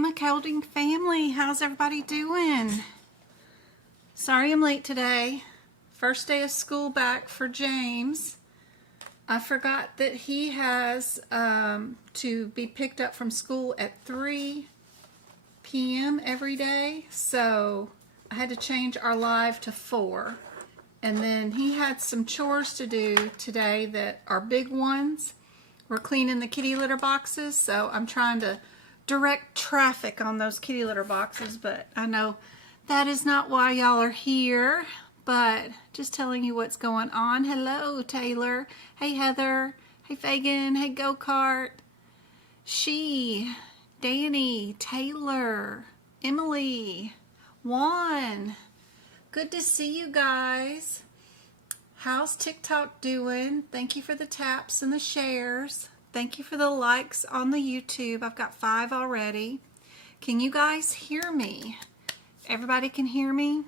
ahima coding family. How's everybody doing? Sorry I'm late today. First day of school back for James. I forgot that he has to be picked up from school at 3 p.m. every day, so I had to change our live to 4. And then he had some chores to do today that are big ones. We're cleaning the kitty litter boxes, so I'm trying to direct traffic on those kitty litter boxes, but I know that is not why y'all are here, but just telling you what's going on. Hello, Taylor. Hey, Heather. Hey, Fagan. Hey, Go-Kart. She, Danny, Taylor, Emily, Juan. Good to see you guys. How's TikTok doing? Thank you for the taps and the shares. Thank you for the likes on the YouTube. I've got 5 already. Can you guys hear me? Everybody can hear me?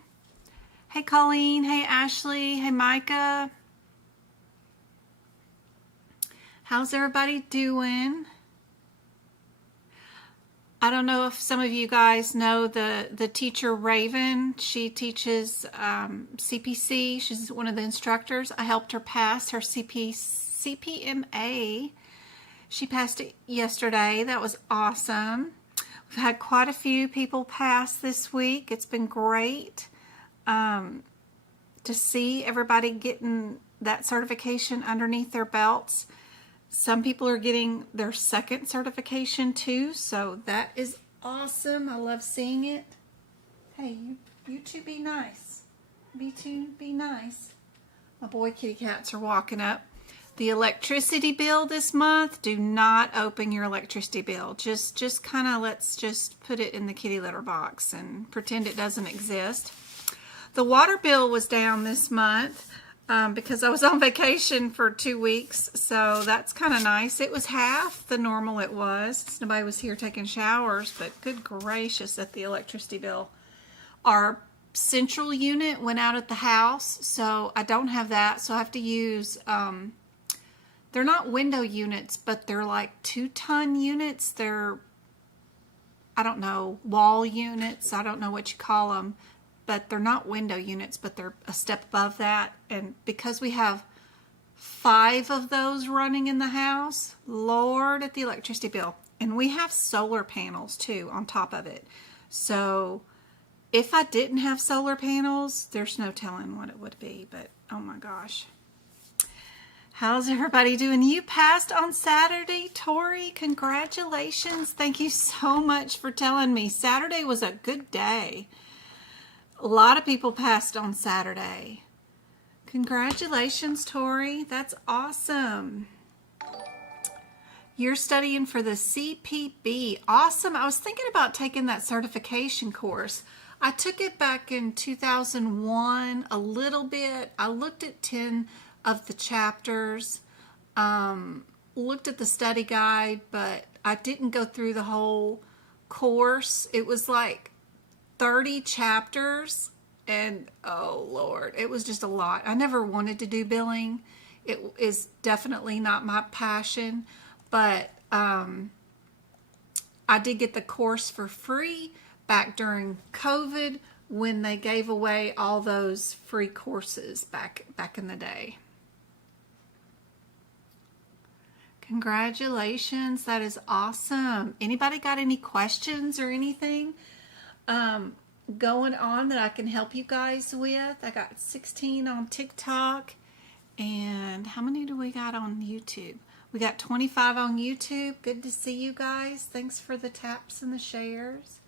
Hey, Colleen. Hey, Ashley. Hey, Micah. How's everybody doing? I don't know if some of you guys know the teacher Raven. She teaches CPC. She's one of the instructors. I helped her pass her CPMA. She passed it yesterday. That was awesome. We've had quite a few people pass this week. It's been great to see everybody getting that certification underneath their belts. Some people are getting their second certification too, so that is awesome. I love seeing it. Hey, you two be nice. Be nice. My boy kitty cats are walking up. The electricity bill this month, do not open your electricity bill. Just kind of let's just put it in the kitty litter box and pretend it doesn't exist. The water bill was down this month. Because I was on vacation for 2 weeks, so that's kind of nice. It was half the normal it was. Nobody was here taking showers, but good gracious at the electricity bill. Our central unit went out at the house, so I don't have that, so I have to use, they're not window units, but they're like 2-ton units. They're, I don't know, wall units. I don't know what you call them. But they're not window units, but they're a step above that. And because we have 5 of those running in the house, Lord, at the electricity bill. And we have solar panels too on top of it. So if I didn't have solar panels, there's no telling what it would be. But oh my gosh. How's everybody doing? You passed on Saturday, Tori. Congratulations. Thank you so much for telling me. Saturday was a good day. A lot of people passed on Saturday. Congratulations, Tori. That's awesome. You're studying for the CPB. Awesome. I was thinking about taking that certification course. I took it back in 2001 a little bit. I looked at 10 of the chapters, looked at the study guide, but I didn't go through the whole course. It was like 30 chapters, and oh Lord, it was just a lot. I never wanted to do billing. It is definitely not my passion, but I did get the course for free back during COVID when they gave away all those free courses back in the day. Congratulations, that is awesome. Anybody got any questions or anything going on that I can help you guys with? I got 16 on TikTok, and how many do we got on YouTube? We got 25 on YouTube. Good to see you guys. Thanks for the taps and the shares.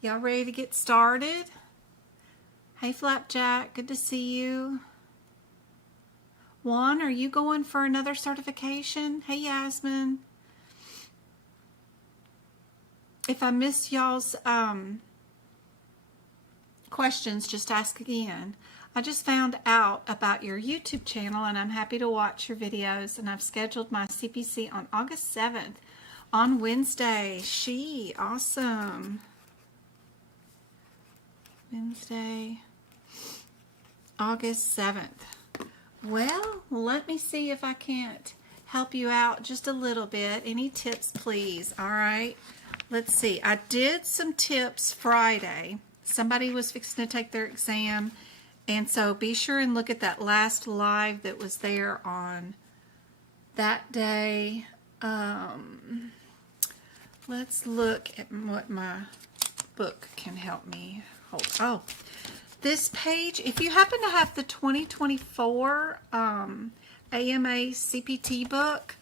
Y'all ready to get started? Hey, Flapjack, good to see you. Juan, are you going for another certification? Hey, Yasmin. If I missed y'all's questions, just ask again. I just found out about your YouTube channel, and I'm happy to watch your videos, and I've scheduled my CPC on August 7th on Wednesday. Awesome. Wednesday, August 7th. Well, let me see if I can't help you out just a little bit. Any tips, please? All right. let's see. I did some tips Friday. Somebody was fixing to take their exam, and so be sure and look at that last live that was there on that day. Let's look at what my book can help me hold. Oh, this page, if you happen to have the 2024 AMA CPT book,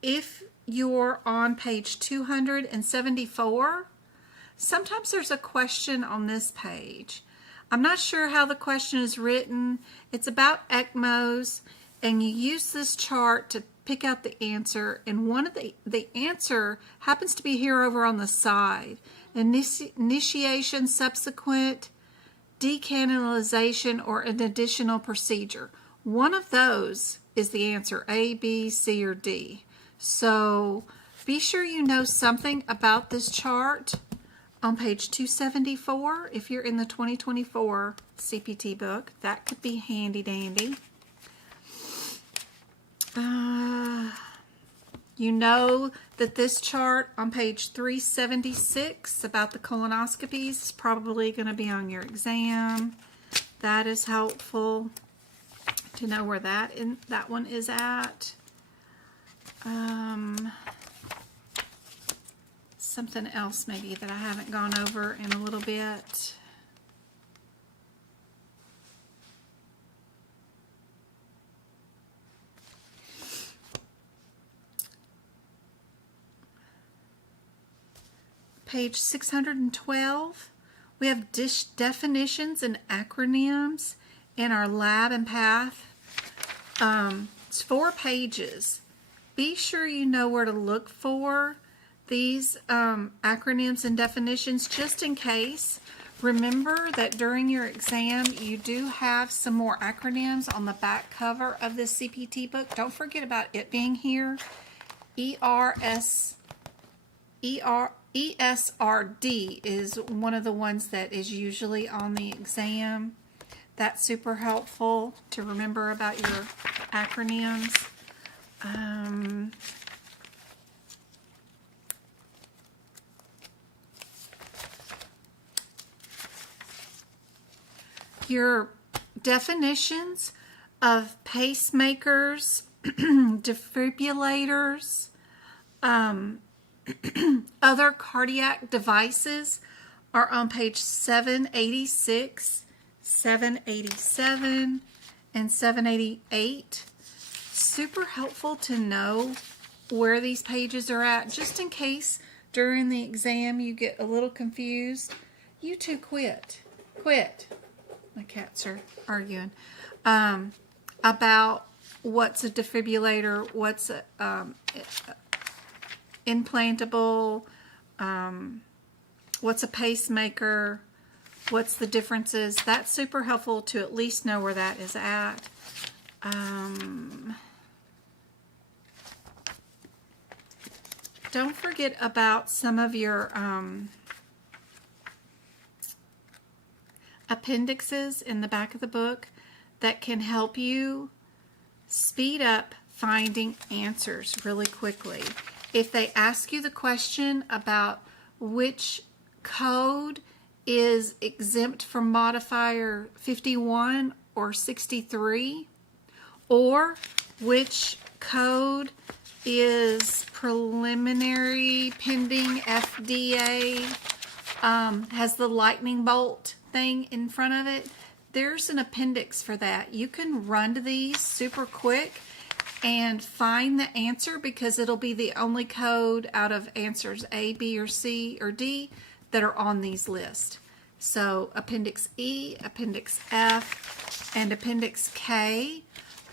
if you're on page 274, sometimes there's a question on this page. I'm not sure how the question is written. It's about ECMOs, and you use this chart to pick out the answer, and one of the answer happens to be here over on the side. Initiation, subsequent, decanalization, or an additional procedure. One of those is the answer, A, B, C, or D. So be sure you know something about this chart on page 274. If you're in the 2024 CPT book, that could be handy dandy. You know that this chart on page 376 about the colonoscopies is probably going to be on your exam. That is helpful to know where that one is at. Something else maybe that I haven't gone over in a little bit. Page 612, we have definitions and acronyms in our lab and path. It's 4 pages. Be sure you know where to look for these acronyms and definitions just in case. Remember that during your exam you do have some more acronyms on the back cover of this CPT book. Don't forget about it being here. ESRD is one of the ones that is usually on the exam. That's super helpful to remember about your acronyms. Your definitions of pacemakers, defibrillators, other cardiac devices are on page 786, 787, and 788. Super helpful to know where these pages are at, just in case during the exam you get a little confused. You two quit. My cats are arguing about what's a defibrillator, what's a implantable, what's a pacemaker, what's the differences. That's super helpful to at least know where that is at. Don't forget about some of your appendixes in the back of the book that can help you speed up finding answers really quickly. If they ask you the question about which code is exempt from modifier 51 or 63, or which code is preliminary pending FDA, has the lightning bolt thing in front of it, there's an appendix for that. You can run to these super quick and find the answer, because it'll be the only code out of answers A, B, or C, or D that are on these lists. So Appendix E, Appendix F, and Appendix K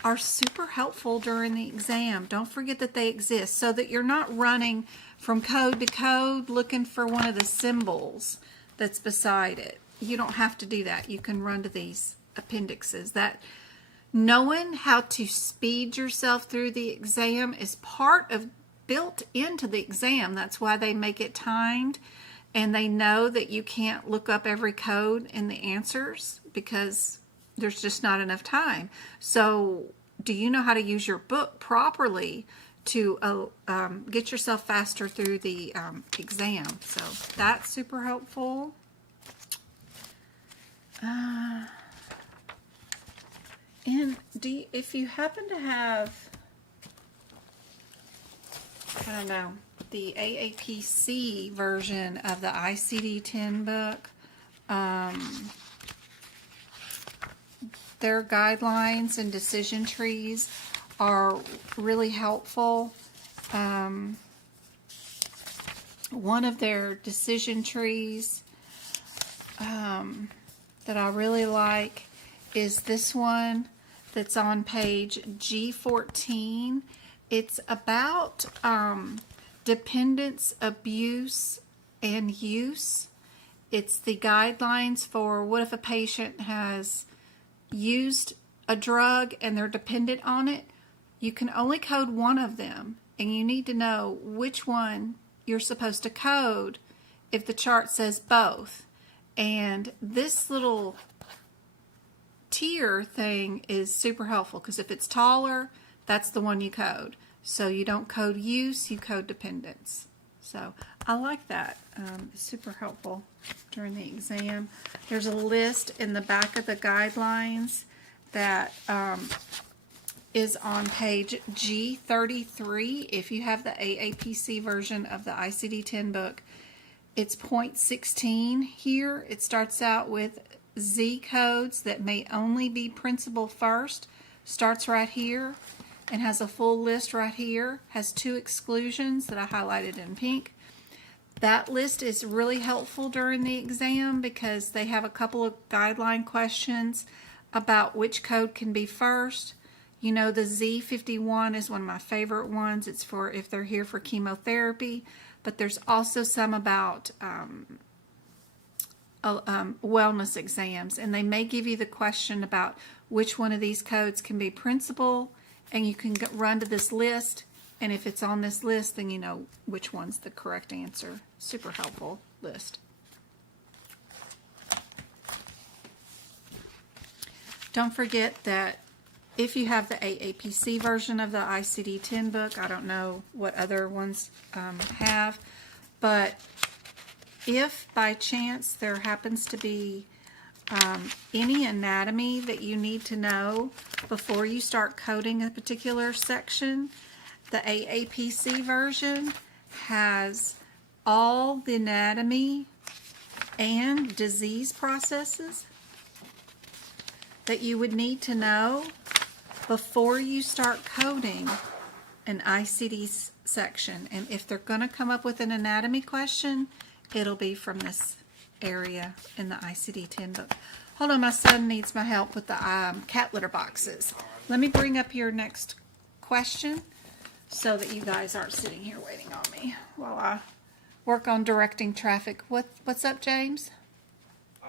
are super helpful during the exam. Don't forget that they exist, so that you're not running from code to code looking for one of the symbols that's beside it. You don't have to do that. You can run to these appendixes. That knowing how to speed yourself through the exam is built into the exam. That's why they make it timed, and they know that you can't look up every code in the answers because there's just not enough time. So do you know how to use your book properly to get yourself faster through the exam. So that's super helpful. And if you happen to have, I don't know, the AAPC version of the ICD-10 book, their guidelines and decision trees are really helpful. One of their decision trees that I really like is this one that's on page G14. It's about dependence, abuse, and use. It's the guidelines for what if a patient has used a drug and they're dependent on it. You can only code one of them, and you need to know which one you're supposed to code if the chart says both. And this little tier thing is super helpful, because if it's taller, that's the one you code. So you don't code use, you code dependence. So I like that. It's super helpful during the exam. There's a list in the back of the guidelines that is on page G33. If you have the AAPC version of the ICD-10 book, it's point 16 here. It starts out with Z codes that may only be principal first. Starts right here and has a full list right here. Has 2 exclusions that I highlighted in pink. That list is really helpful during the exam because they have a couple of guideline questions about which code can be first. You know, the Z51 is one of my favorite ones. It's for if they're here for chemotherapy, but there's also some about wellness exams, and they may give you the question about which one of these codes can be principal, and you can run to this list, and if it's on this list, then you know which one's the correct answer. Super helpful list. Don't forget that if you have the AAPC version of the ICD-10 book, I don't know what other ones have, but if by chance there happens to be any anatomy that you need to know before you start coding a particular section, the AAPC version has all the anatomy and disease processes that you would need to know before you start coding an ICD section. And if they're going to come up with an anatomy question, it'll be from this area in the ICD-10 book. Hold on, my son needs my help with the cat litter boxes. Let me bring up your next question so that you guys aren't sitting here waiting on me while I work on directing traffic. What's up, James? I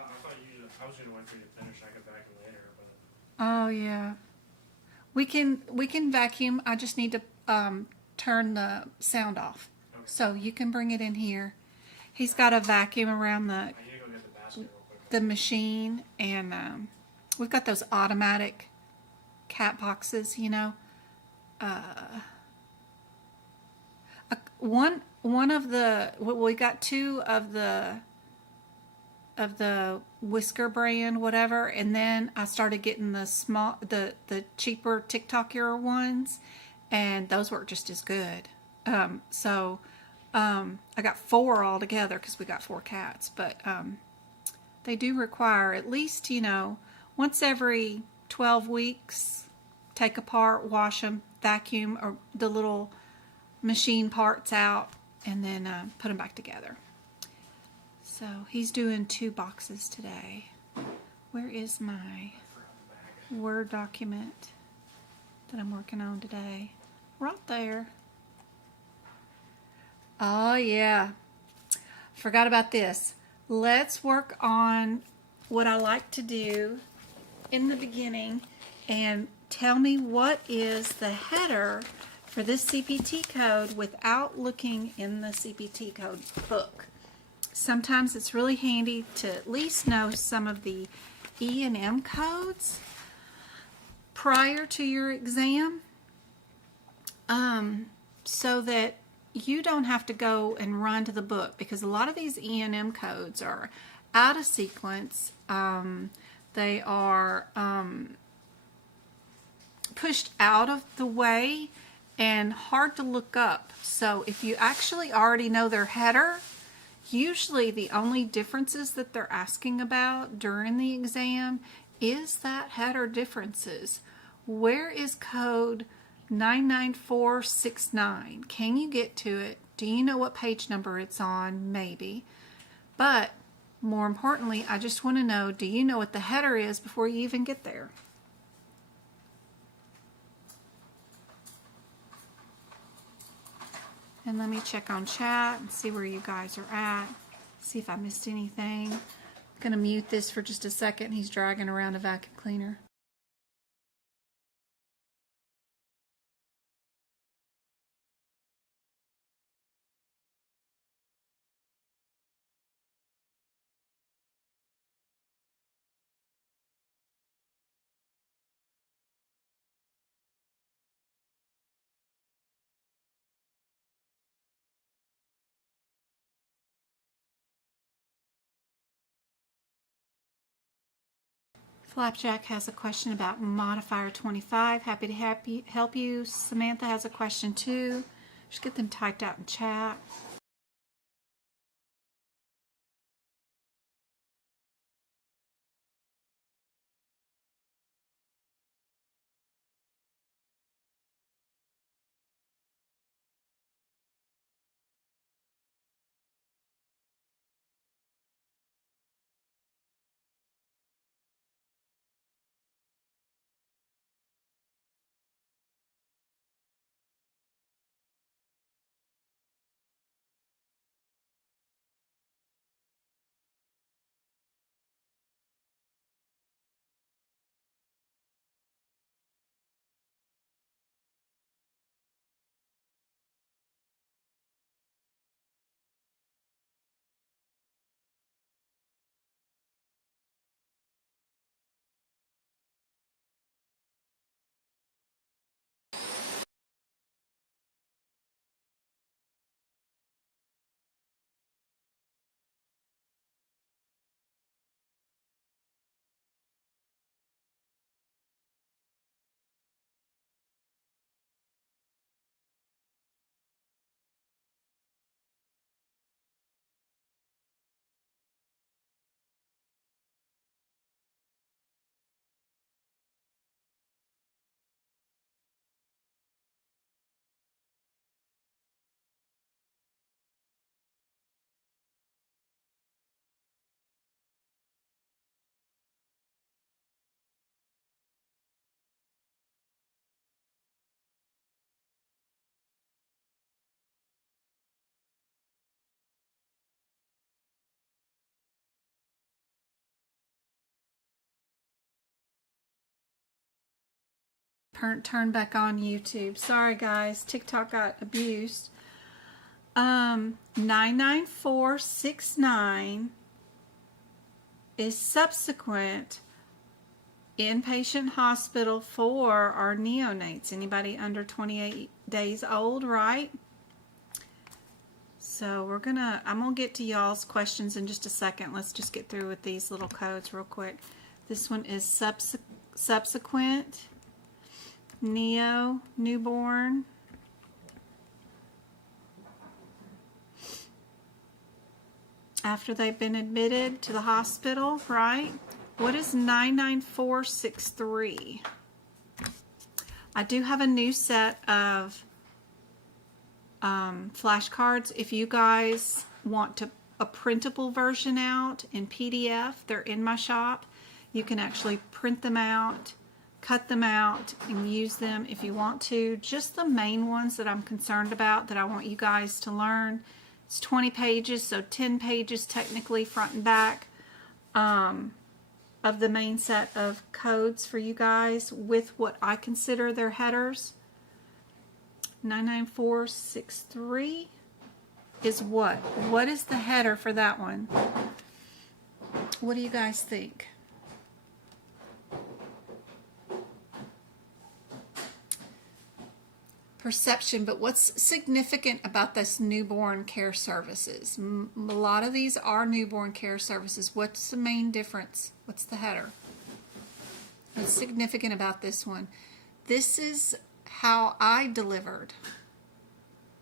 was going to wait for you to finish. I could vacuum later, but... Oh, yeah. We can vacuum. I just need to turn the sound off. Okay. So you can bring it in here. He's got a vacuum around I need to go get the basket real quick. the machine, and we've got those automatic cat boxes, you know. One of the, we got 2 of the Whisker brand, whatever, and then I started getting the small, the cheaper TikToker ones, and those work just as good. So I got 4 altogether because we got 4 cats, but they do require at least, you know, once every 12 weeks, take apart, wash them, vacuum or the little machine parts out, and then put them back together. So he's doing 2 boxes today. Where is my Word document that I'm working on today? Right there. Oh yeah, forgot about this. Let's work on what I like to do in the beginning and tell me what is the header for this CPT code without looking in the CPT code book. Sometimes it's really handy to at least know some of the E and M codes prior to your exam. so that you don't have to go and run to the book, because a lot of these E&M codes are out of sequence. They are pushed out of the way and hard to look up. So if you actually already know their header, usually the only differences that they're asking about during the exam is that header differences. Where is code 99469? Can you get to it? Do you know what page number it's on? Maybe. But more importantly, I just want to know, do you know what the header is before you even get there? And let me check on chat and see where you guys are at. See if I missed anything. I'm going to mute this for just a second. He's dragging around a vacuum cleaner. Flapjack has a question about modifier 25. Happy to help you. Samantha has a question too. Just get them typed out in chat. Turn back on YouTube. Sorry guys, TikTok got abused. 99469 is subsequent inpatient hospital for our neonates. Anybody under 28 days old, right? So I'm gonna get to y'all's questions in just a second. Let's just get through with these little codes real quick. This one is subsequent newborn. After they've been admitted to the hospital, right? What is 99463? I do have a new set of flashcards. If you guys want a printable version out in PDF, they're in my shop. You can actually print them out, cut them out, and use them if you want to. Just the main ones that I'm concerned about, that I want you guys to learn. It's 20 pages, so 10 pages technically front and back of the main set of codes for you guys with what I consider their headers. 99463 is what? What is the header for that one? What do you guys think? perception, but what's significant about this newborn care services? A lot of these are newborn care services. What's the main difference? What's the header? What's significant about this one? This is how I delivered.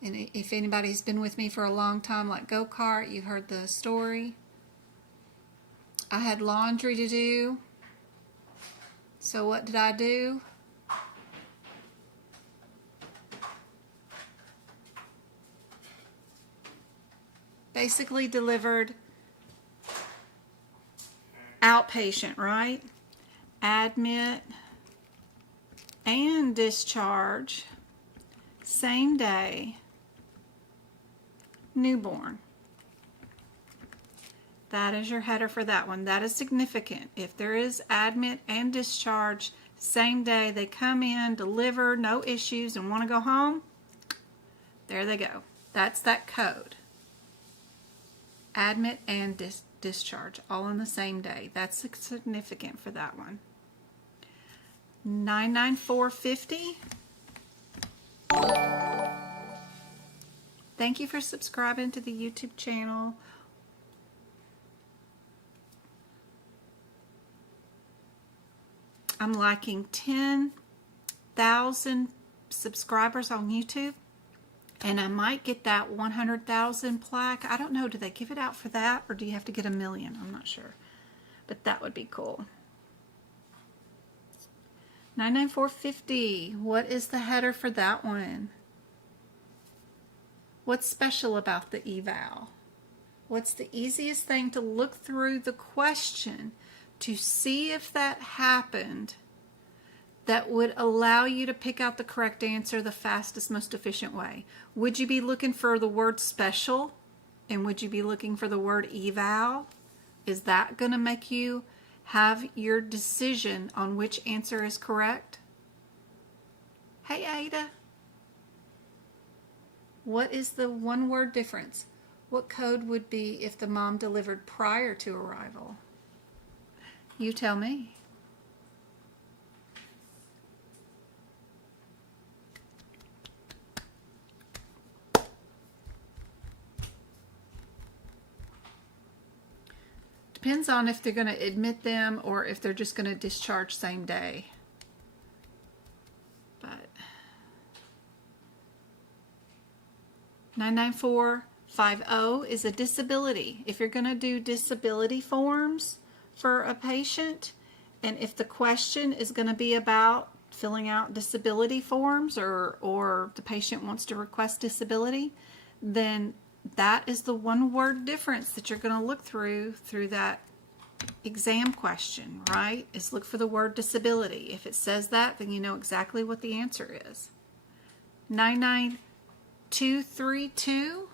And if anybody's been with me for a long time, like go-kart, you heard the story. I had laundry to do. So what did I do? Basically delivered outpatient, right? Admit and discharge, same day, newborn. That is your header for that one. That is significant. If there is admit and discharge, same day, they come in, deliver, no issues, and want to go home, there they go. That's that code. Admit and discharge, all on the same day. That's significant for that one. 99450. Thank you for subscribing to the YouTube channel. I'm liking 10,000 subscribers on YouTube. And I might get that 100,000 plaque. I don't know. Do they give it out for that? Or do you have to get 1 million? I'm not sure. But that would be cool. 99450. What is the header for that one? What's special about the eval? What's the easiest thing to look through the question to see if that happened that would allow you to pick out the correct answer the fastest, most efficient way? Would you be looking for the word special? And would you be looking for the word eval? Is that going to make you have your decision on which answer is correct? Hey, Ada. What is the one word difference? What code would be if the mom delivered prior to arrival? You tell me. Depends on if they're going to admit them or if they're just going to discharge same day. But 99450 is a disability. If you're going to do disability forms for a patient, and if the question is going to be about filling out disability forms or the patient wants to request disability, then that is the one word difference that you're going to look through that exam question, right? Is look for the word disability. If it says that, then you know exactly what the answer is. 99232.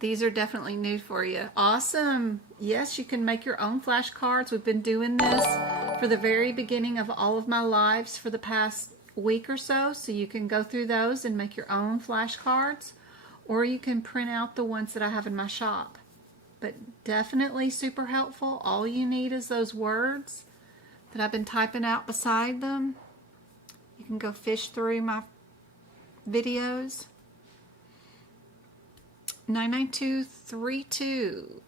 These are definitely new for you. Awesome. Yes, you can make your own flashcards. We've been doing this for the very beginning of all of my lives for the past week or so. So you can go through those and make your own flashcards, or you can print out the ones that I have in my shop. But definitely super helpful. All you need is those words that I've been typing out beside them. You can go fish through my videos. 99232.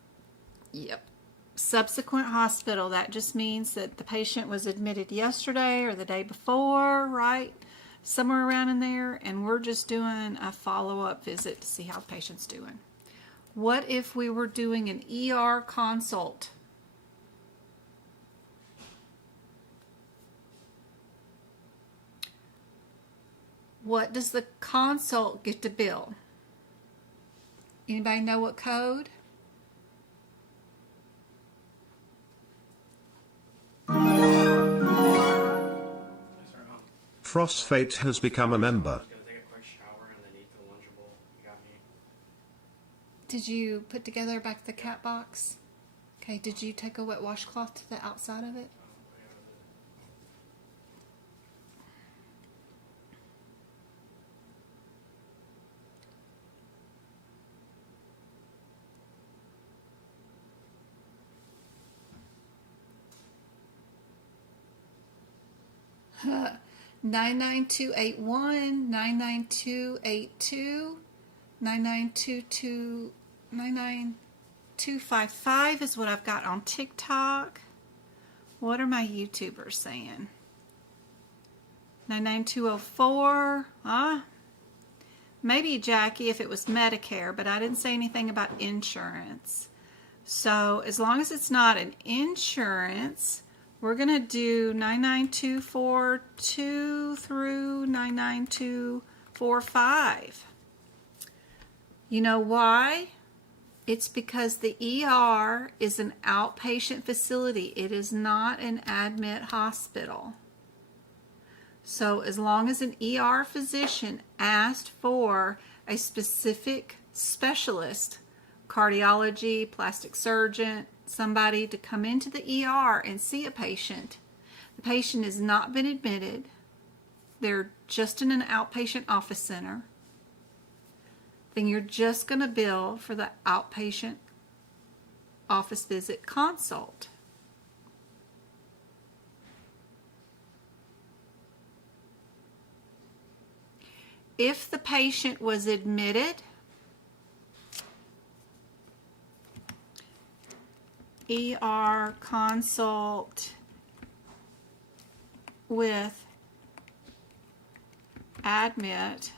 Yep. Subsequent hospital. That just means that the patient was admitted yesterday or the day before, right? Somewhere around in there, and we're just doing a follow-up visit to see how the patient's doing. What if we were doing an ER consult? What does the consult get to bill? Anybody know what code? Frostfate has become a member. I was gonna take a quick shower and then eat the Lunchable. You got me. Did you put together back the cat box? Okay, did you take a wet washcloth to the outside of it? 99281, 99282, 9922, 99255 is what I've got on TikTok. What are my YouTubers saying? 99204, maybe Jackie if it was Medicare, but I didn't say anything about insurance. So as long as it's not an insurance, we're going to do 99242 through 99245. You know why? It's because the ER is an outpatient facility. It is not an admit hospital. So as long as an ER physician asked for a specific specialist, cardiology, plastic surgeon, somebody to come into the ER and see a patient, the patient has not been admitted, they're just in an outpatient office center, then you're just going to bill for the outpatient office visit consult. If the patient was admitted, ER consult with admit,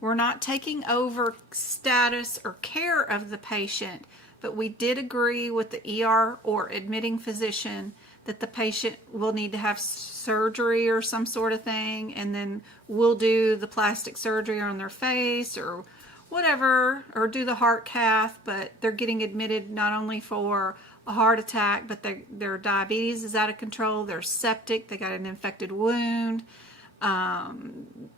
we're not taking over status or care of the patient, but we did agree with the ER or admitting physician that the patient will need to have surgery or some sort of thing, and then we'll do the plastic surgery on their face or whatever, or do the heart cath, but they're getting admitted not only for a heart attack, but their diabetes is out of control, they're septic, they got an infected wound,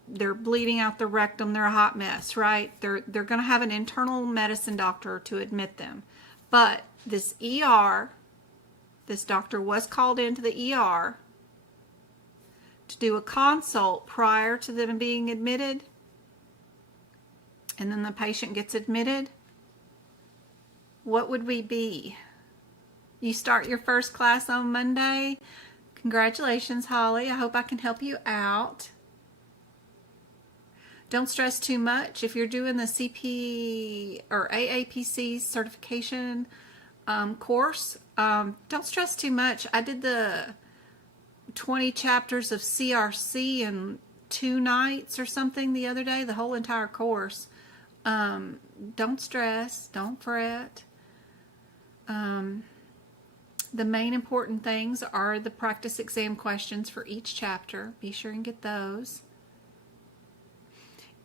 they're bleeding out the rectum, they're a hot mess, right? They're going to have an internal medicine doctor to admit them. But this ER, this doctor was called into the ER to do a consult prior to them being admitted, and then the patient gets admitted. What would we be? You start your first class on Monday. Congratulations, Holly. I hope I can help you out. Don't stress too much. If you're doing the CP or AAPC certification course, don't stress too much. I did the 20 chapters of CRC in 2 nights or something the other day, the whole entire course. Don't stress, don't fret. The main important things are the practice exam questions for each chapter. Be sure and get those.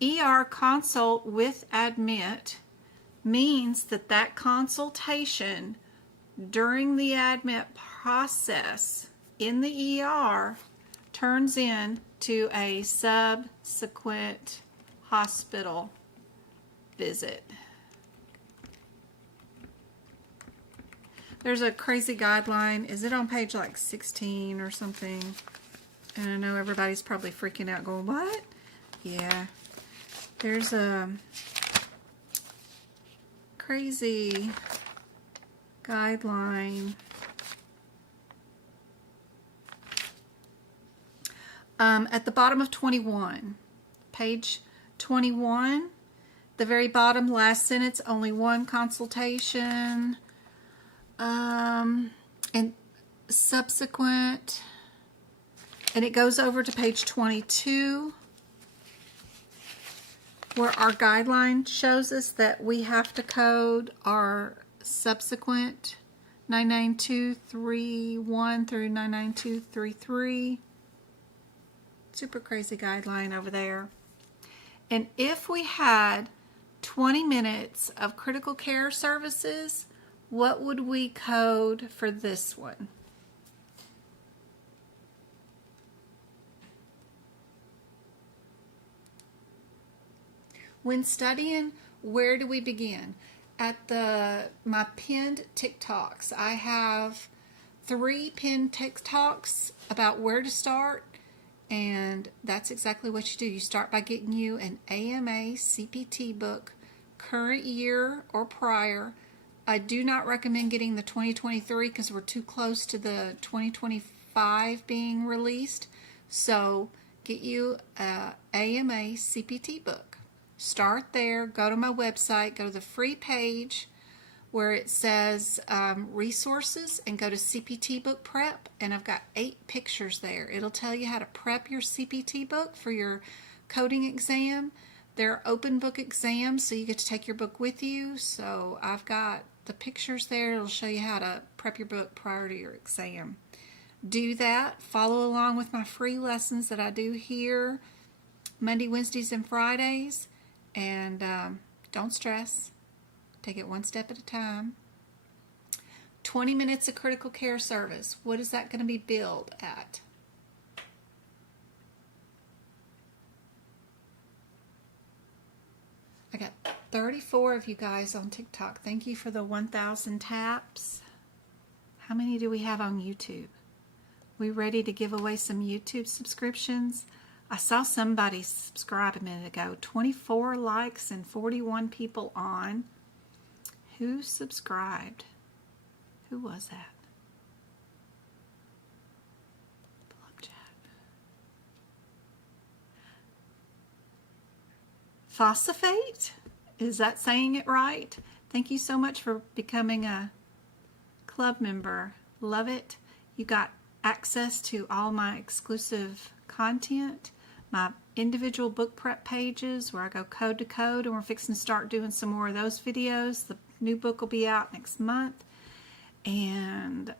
ER consult with admit means that consultation during the admit process in the ER turns into a subsequent hospital visit. There's a crazy guideline. Is it on page like 16 or something? And I know everybody's probably freaking out going, what? Yeah. There's a crazy guideline. At the bottom of 21, page 21, the very bottom, last sentence, only one consultation, and subsequent, and it goes over to page 22, where our guideline shows us that we have to code our subsequent 99231 through 99233. Super crazy guideline over there. And if we had 20 minutes of critical care services, what would we code for this one? When studying, where do we begin? At my pinned TikToks, I have 3 pinned TikToks about where to start. And that's exactly what you do. You start by getting you an AMA CPT book, current year or prior. I do not recommend getting the 2023 because we're too close to the 2025 being released. So get you a AMA CPT book. Start there, go to my website, go to the free page where it says resources, and go to CPT book prep, and I've got 8 pictures there. It'll tell you how to prep your CPT book for your coding exam. They're open book exams, so you get to take your book with you. So I've got the pictures there. It'll show you how to prep your book prior to your exam. Do that. Follow along with my free lessons that I do here Monday, Wednesdays, and Fridays. And don't stress. Take it one step at a time. 20 minutes of critical care service. What is that going to be billed at? I got 34 of you guys on TikTok. Thank you for the 1,000 taps. How many do we have on YouTube? We ready to give away some YouTube subscriptions? I saw somebody subscribe a minute ago. 24 likes and 41 people on. Who subscribed? Who was that? Phosphate? Is that saying it right? Thank you so much for becoming a club member. Love it. You got access to all my exclusive content, my individual book prep pages where I go code to code, and we're fixing to start doing some more of those videos. The new book will be out next month. And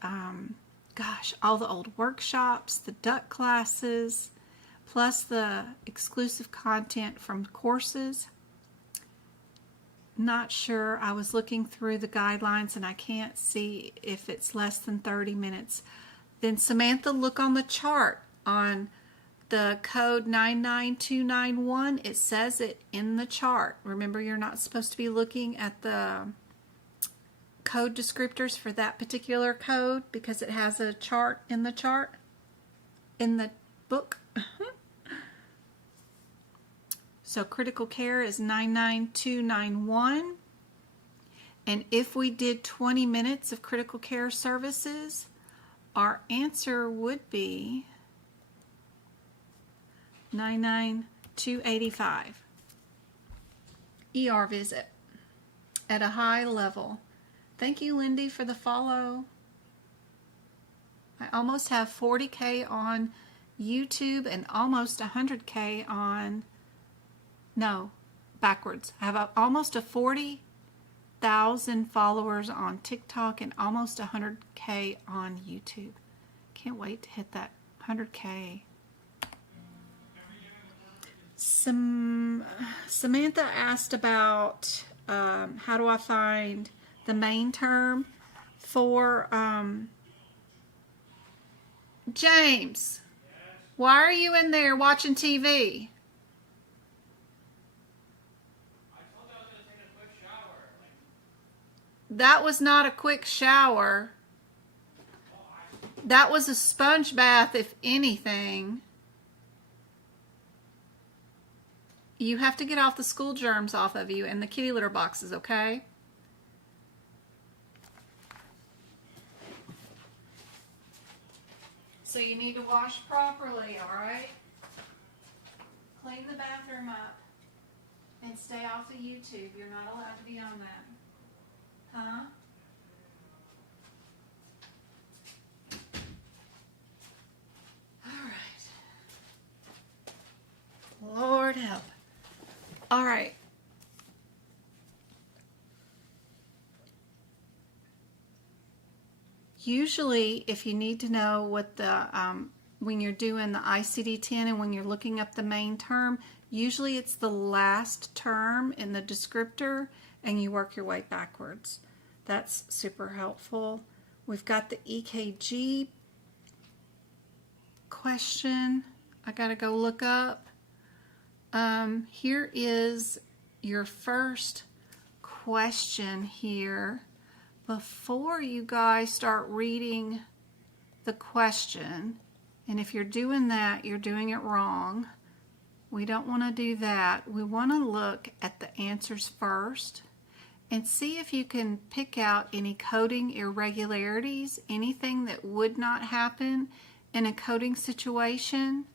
gosh, all the old workshops, the duck classes, plus the exclusive content from courses. Not sure. I was looking through the guidelines and I can't see if it's less than 30 minutes. Then Samantha, look on the chart on the code 99291. It says it in the chart. Remember, you're not supposed to be looking at the code descriptors for that particular code because it has a chart in the book. So critical care is 99291. And if we did 20 minutes of critical care services, our answer would be 99285. ER visit at a high level. Thank you, Lindy, for the follow. I almost have 40K on YouTube and almost 100K on, no, backwards. I have almost a 40,000 followers on TikTok and almost 100K on YouTube. Can't wait to hit that 100K. Samantha asked about how do I find the main term for James. Why are you in there watching TV? That was not a quick shower. That was a sponge bath, if anything. You have to get off the school germs off of you and the kitty litter boxes, okay? So you need to wash properly, all right? Clean the bathroom up and stay off of YouTube. You're not allowed to be on that. Huh? All right. Lord help. All right. Usually, if you need to know what the, when you're doing the ICD-10 and when you're looking up the main term, usually it's the last term in the descriptor and you work your way backwards. That's super helpful. We've got the EKG question I gotta go look up. Here is your first question here. Before you guys start reading the question, and if you're doing that, you're doing it wrong. We don't want to do that. We want to look at the answers first and see if you can pick out any coding irregularities, anything that would not happen in a coding situation.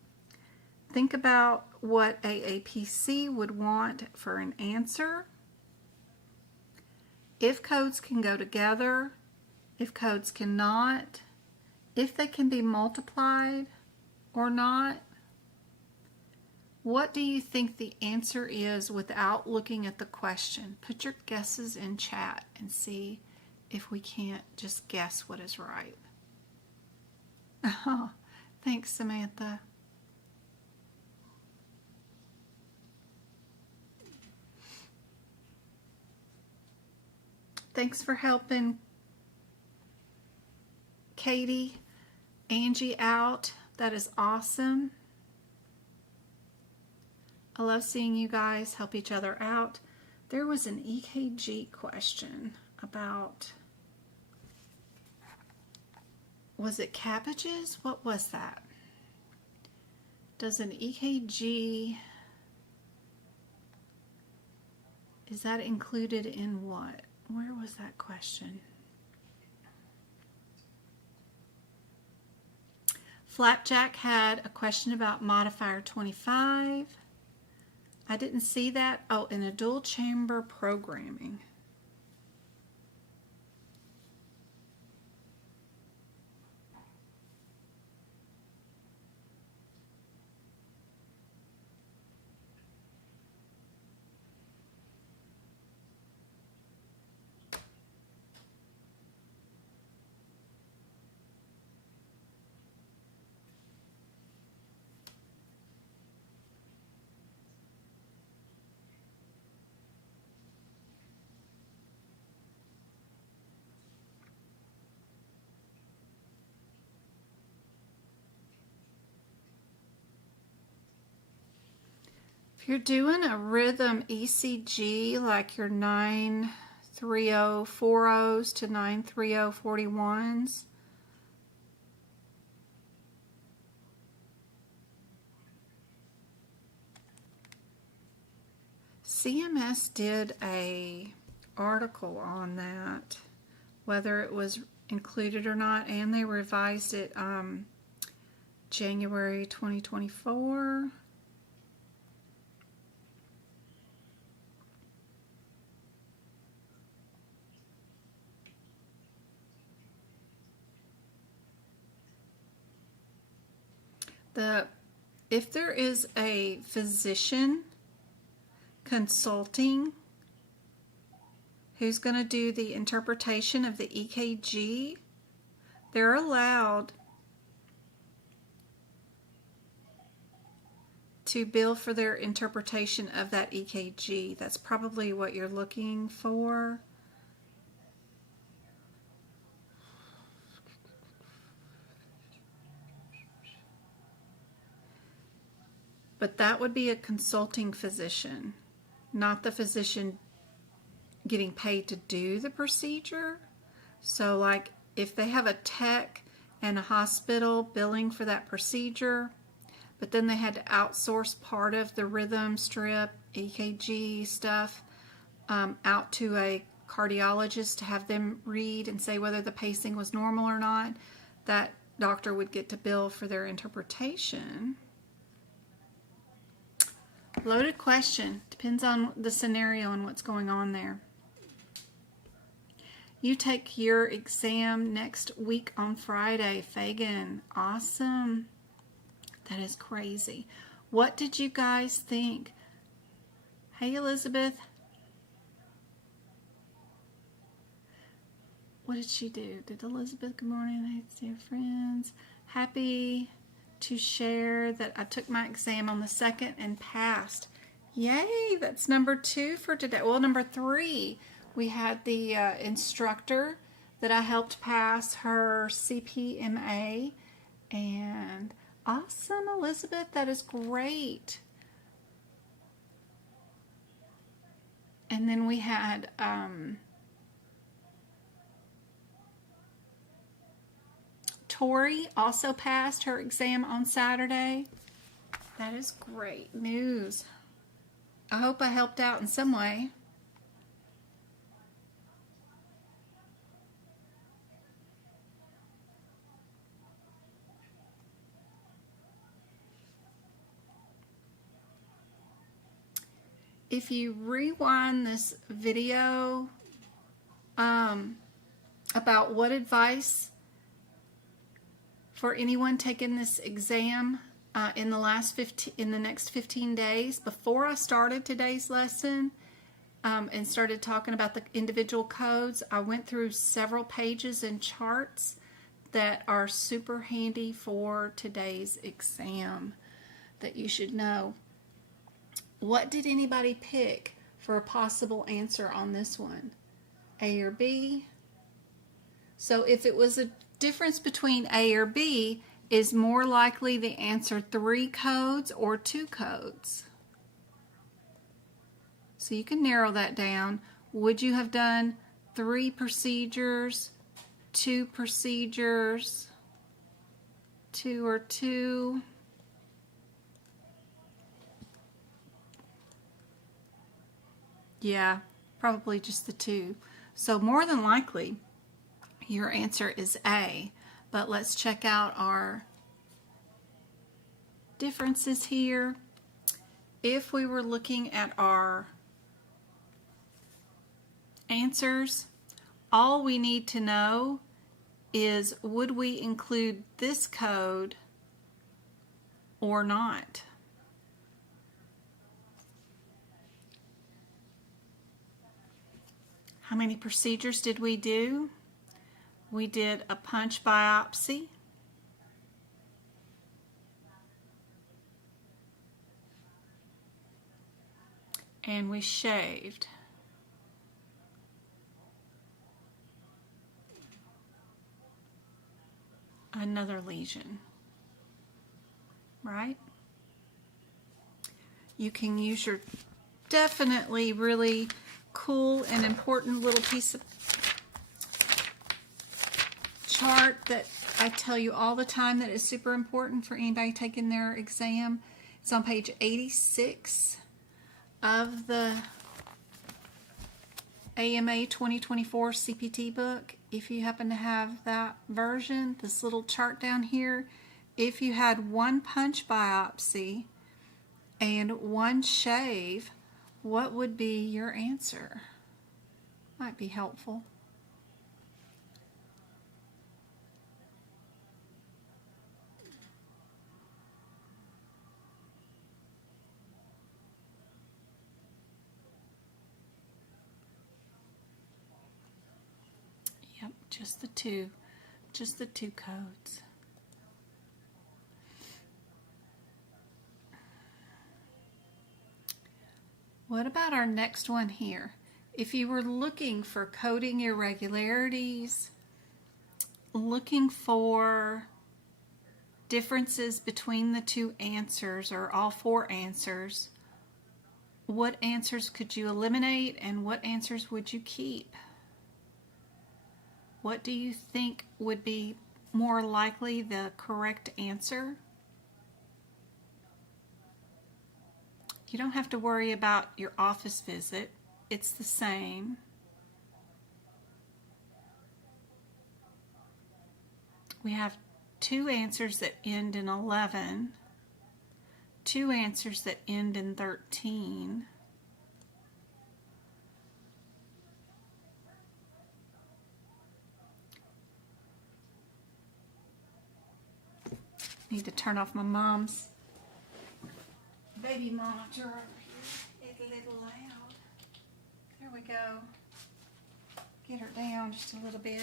think about what AAPC would want for an answer. If codes can go together, if codes cannot, if they can be multiplied or not. What do you think the answer is without looking at the question? Put your guesses in chat and see if we can't just guess what is right. Oh, thanks, Samantha. Thanks for helping Katie, Angie out. That is awesome. I love seeing you guys help each other out. There was an EKG question about, was it cabbages? What was that? Does an EKG, is that included in what? Where was that question? Flapjack had a question about modifier 25. I didn't see that. Oh, in a dual chamber programming. If you're doing a rhythm ECG like your 93040s to 93041s, CMS did a article on that, whether it was included or not, and they revised it January 2024. If there is a physician consulting who's going to do the interpretation of the EKG, they're allowed to bill for their interpretation of that EKG. That's probably what you're looking for. But that would be a consulting physician, not the physician getting paid to do the procedure. So like if they have a tech and a hospital billing for that procedure, but then they had to outsource part of the rhythm strip, EKG stuff, out to a cardiologist to have them read and say whether the pacing was normal or not, that doctor would get to bill for their interpretation. Loaded question. Depends on the scenario and what's going on there. You take your exam next week on Friday, Fagan. Awesome. That is crazy. What did you guys think? Hey, Elizabeth. What did she do? Did Elizabeth, good morning, hey, dear friends. Happy to share that I took my exam on the 2nd and passed. Yay, that's number 2 for today. Well, number 3, we had the instructor that I helped pass her CPMA, and awesome, Elizabeth, that is great. And then we had Tori also passed her exam on Saturday. That is great news. I hope I helped out in some way. if you rewind this video about what advice for anyone taking this exam in the next 15 days, before I started today's lesson and started talking about the individual codes, I went through several pages and charts that are super handy for today's exam that you should know. What did anybody pick for a possible answer on this one? A or B? So if it was a difference between A or B, is more likely the answer 3 codes or 2 codes? So you can narrow that down. Would you have done 3 procedures, 2 procedures, 2 or 2? Yeah, probably just the 2. So more than likely, your answer is A. But let's check out our differences here. If we were looking at our answers, all we need to know is, would we include this code or not? How many procedures did we do? We did a punch biopsy, and we shaved. Another lesion, right? You can use your definitely really cool and important little piece of chart that I tell you all the time that is super important for anybody taking their exam. It's on page 86 of the AMA 2024 CPT book. If you happen to have that version, this little chart down here, if you had 1 punch biopsy and 1 shave, what would be your answer? Might be helpful. Yep, just the 2 codes. What about our next one here? If you were looking for coding irregularities, looking for differences between the 2 answers or all 4 answers, what answers could you eliminate and what answers would you keep? What do you think would be more likely the correct answer? You don't have to worry about your office visit. It's the same. We have 2 answers that end in 11, 2 answers that end in 13. Need to turn off my mom's baby monitor over here. It's a little loud. There we go. Get her down just a little bit.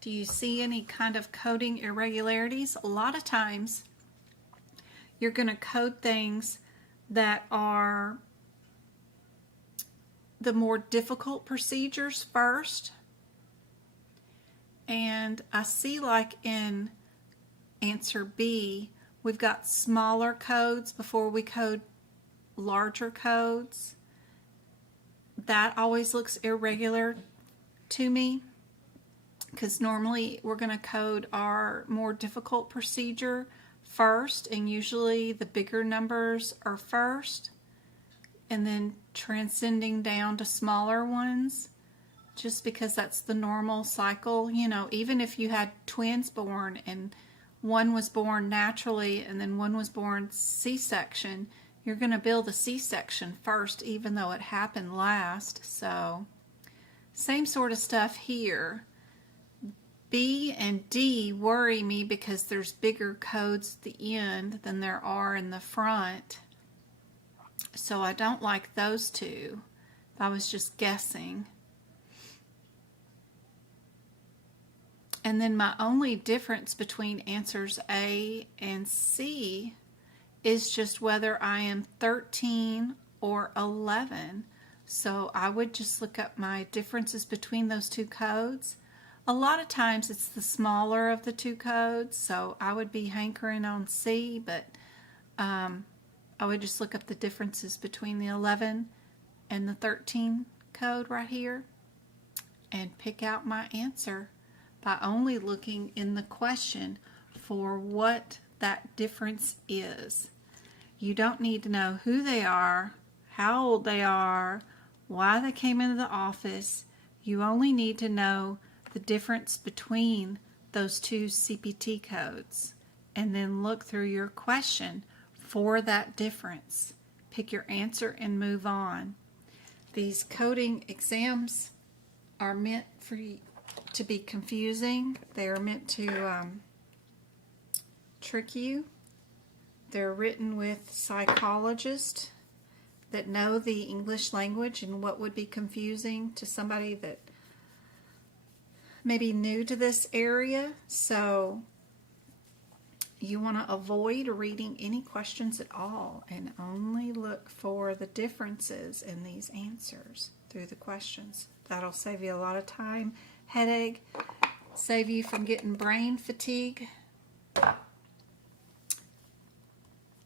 Do you see any kind of coding irregularities? A lot of times you're going to code things that are the more difficult procedures first. And I see, like in answer B, we've got smaller codes before we code larger codes. That always looks irregular to me, because normally we're going to code our more difficult procedure first, and usually the bigger numbers are first, and then transcending down to smaller ones just because that's the normal cycle. You know, even if you had twins born and one was born naturally and then one was born C-section, you're going to bill the C-section first, even though it happened last. So, same sort of stuff here. B and D worry me because there's bigger codes at the end than there are in the front. So I don't like those two. I was just guessing. And then my only difference between answers A and C is just whether I am 13 or 11. So I would just look up my differences between those two codes. A lot of times it's the smaller of the two codes, so I would be hankering on C, but I would just look up the differences between the 11 and the 13 code right here and pick out my answer by only looking in the question for what that difference is. You don't need to know who they are, how old they are, why they came into the office. You only need to know the difference between those two CPT codes and then look through your question for that difference. Pick your answer and move on. These coding exams are meant for you to be confusing. They are meant to trick you. They're written with psychologists that know the English language and what would be confusing to somebody that may be new to this area. So you want to avoid reading any questions at all and only look for the differences in these answers through the questions. That'll save you a lot of time, headache, save you from getting brain fatigue.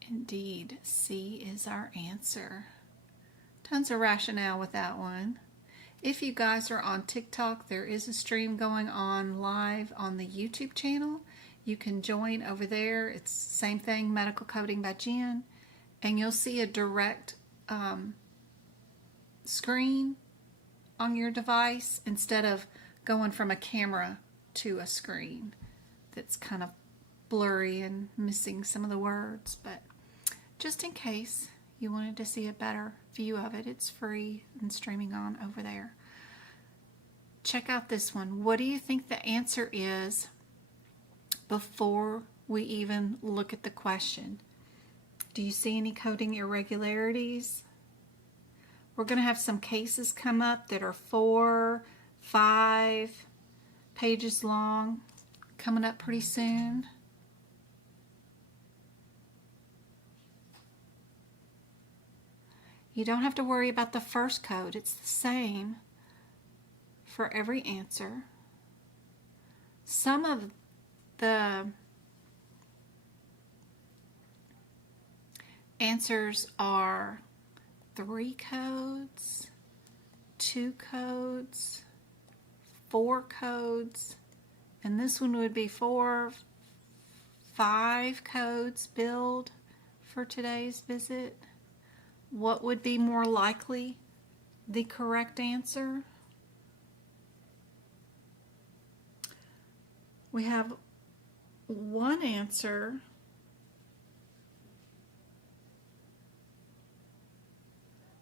Indeed, C is our answer. Tons of rationale with that one. If you guys are on TikTok, there is a stream going on live on the YouTube channel. You can join over there. It's the same thing, Medical Coding by Jen. And you'll see a direct screen on your device instead of going from a camera to a screen that's kind of blurry and missing some of the words. But just in case you wanted to see a better view of it, it's free and streaming on over there. Check out this one. What do you think the answer is before we even look at the question? Do you see any coding irregularities? We're going to have some cases come up that are 4, 5 pages long coming up pretty soon. You don't have to worry about the first code. It's the same for every answer. Some of the answers are 3 codes, 2 codes, 4 codes, and this one would be 4, 5 codes billed for today's visit. What would be more likely the correct answer? We have one answer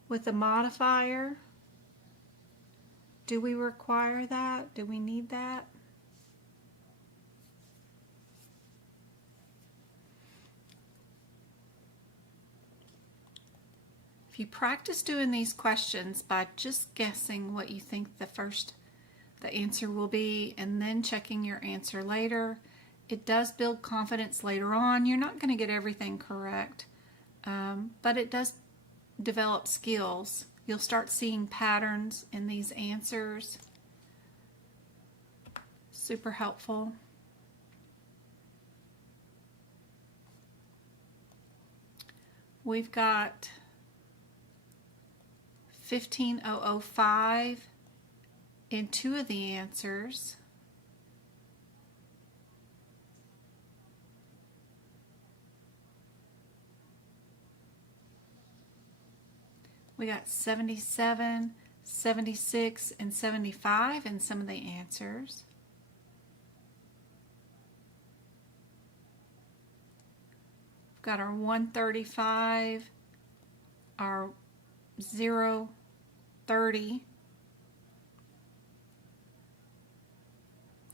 with a modifier. Do we require that? Do we need that? If you practice doing these questions by just guessing what you think the answer will be and then checking your answer later, it does build confidence later on. You're not going to get everything correct, but it does develop skills. You'll start seeing patterns in these answers. Super helpful. We've got 15005 in 2 of the answers. We got 77, 76 and 75 in some of the answers. We've got our 135, our 030.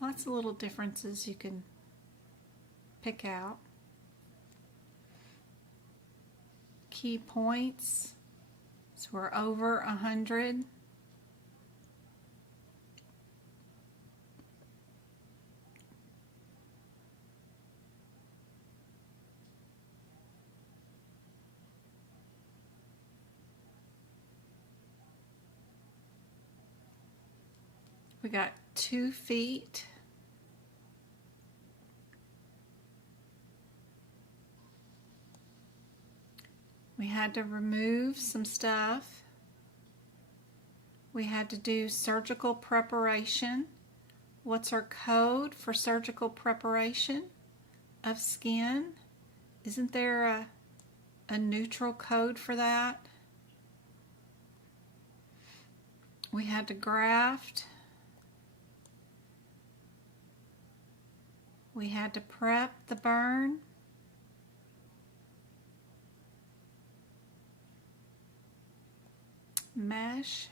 Lots of little differences you can pick out. Key points. So we're over 100. We got 2 feet. We had to remove some stuff. We had to do surgical preparation. What's our code for surgical preparation of skin? Isn't there a neutral code for that? We had to graft. We had to prep the burn. Mesh.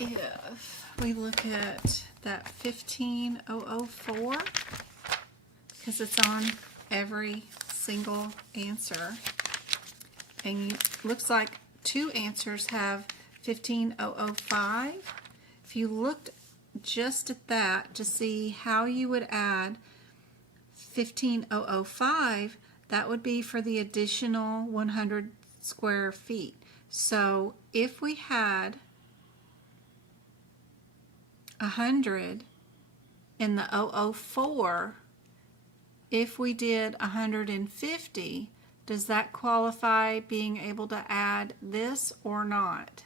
If we look at that 15004, because it's on every single answer, and it looks like 2 answers have 15005. If you looked just at that to see how you would add 15005, that would be for the additional 100 square feet. So if we had 100 in the 004, if we did 150, does that qualify being able to add this or not?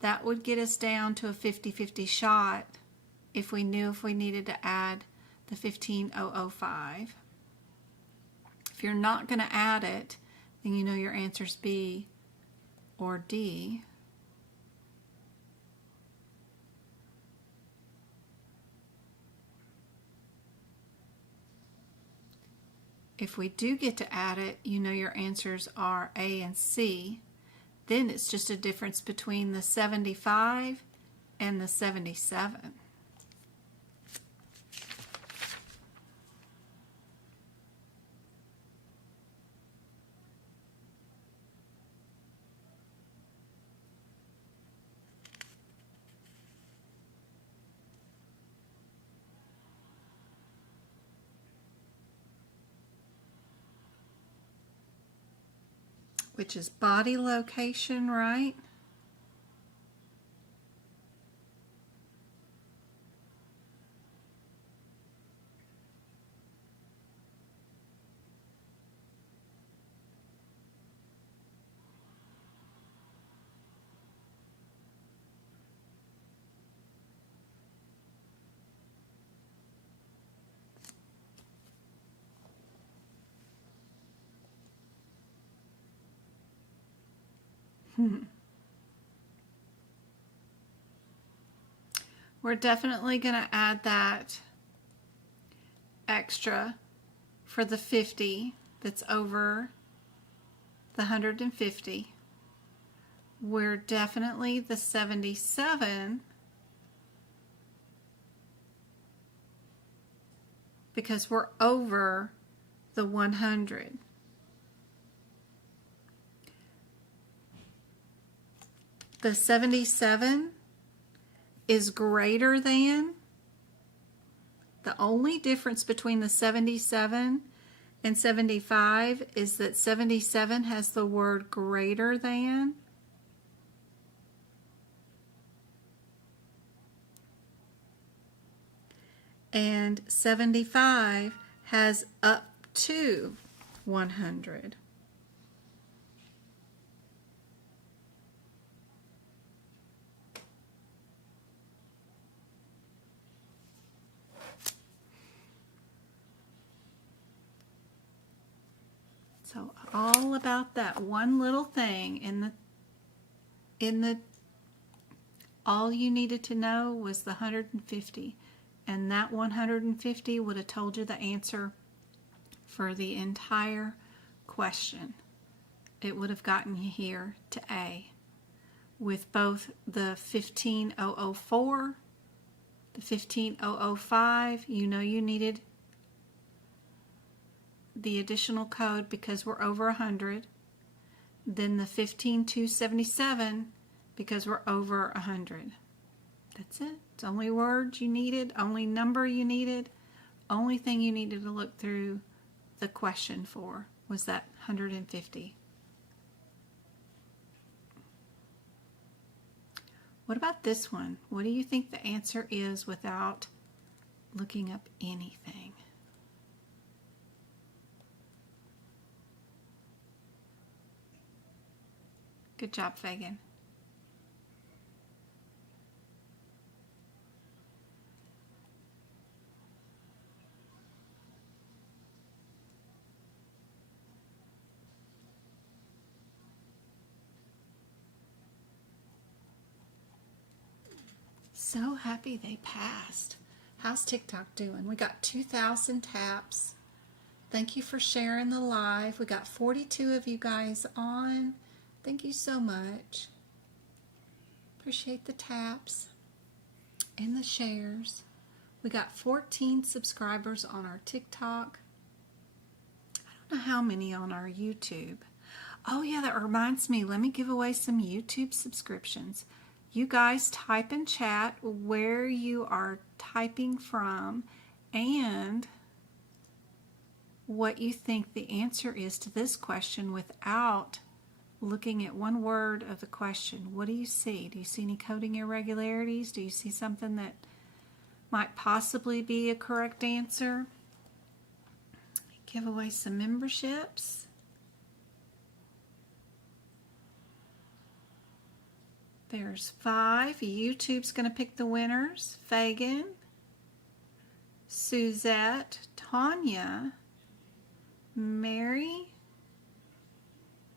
That would get us down to a 50-50 shot if we knew if we needed to add the 15005. If you're not going to add it, then you know your answer's B or D. If we do get to add it, you know your answers are A and C. Then it's just a difference between the 75 and the 77. Which is body location, right? We're definitely going to add that extra for the 50 that's over the 150. We're definitely the 77 because we're over the 100. The 77 is greater than. The only difference between the 77 and 75 is that 77 has the word greater than. And 75 has up to 100. So all about that one little thing in the all you needed to know was the 150, and that 150 would have told you the answer for the entire question. It would have gotten you here to A. With both the 15004, the 15005, you know you needed the additional code because we're over 100. Then the 15277 because we're over 100. That's it. It's only words you needed, only number you needed, only thing you needed to look through the question for was that 150. What about this one? What do you think the answer is without looking up anything? Good job, Fagan. So happy they passed. How's TikTok doing? We got 2,000 taps. Thank you for sharing the live. We got 42 of you guys on. Thank you so much. Appreciate the taps and the shares. We got 14 subscribers on our TikTok. I don't know how many on our YouTube. Oh yeah, that reminds me. Let me give away some YouTube subscriptions. You guys type in chat where you are typing from and what you think the answer is to this question without looking at one word of the question. What do you see? Do you see any coding irregularities? Do you see something that might possibly be a correct answer? Give away some memberships. There's 5. YouTube's going to pick the winners. Fagan, Suzette, Tanya, Mary,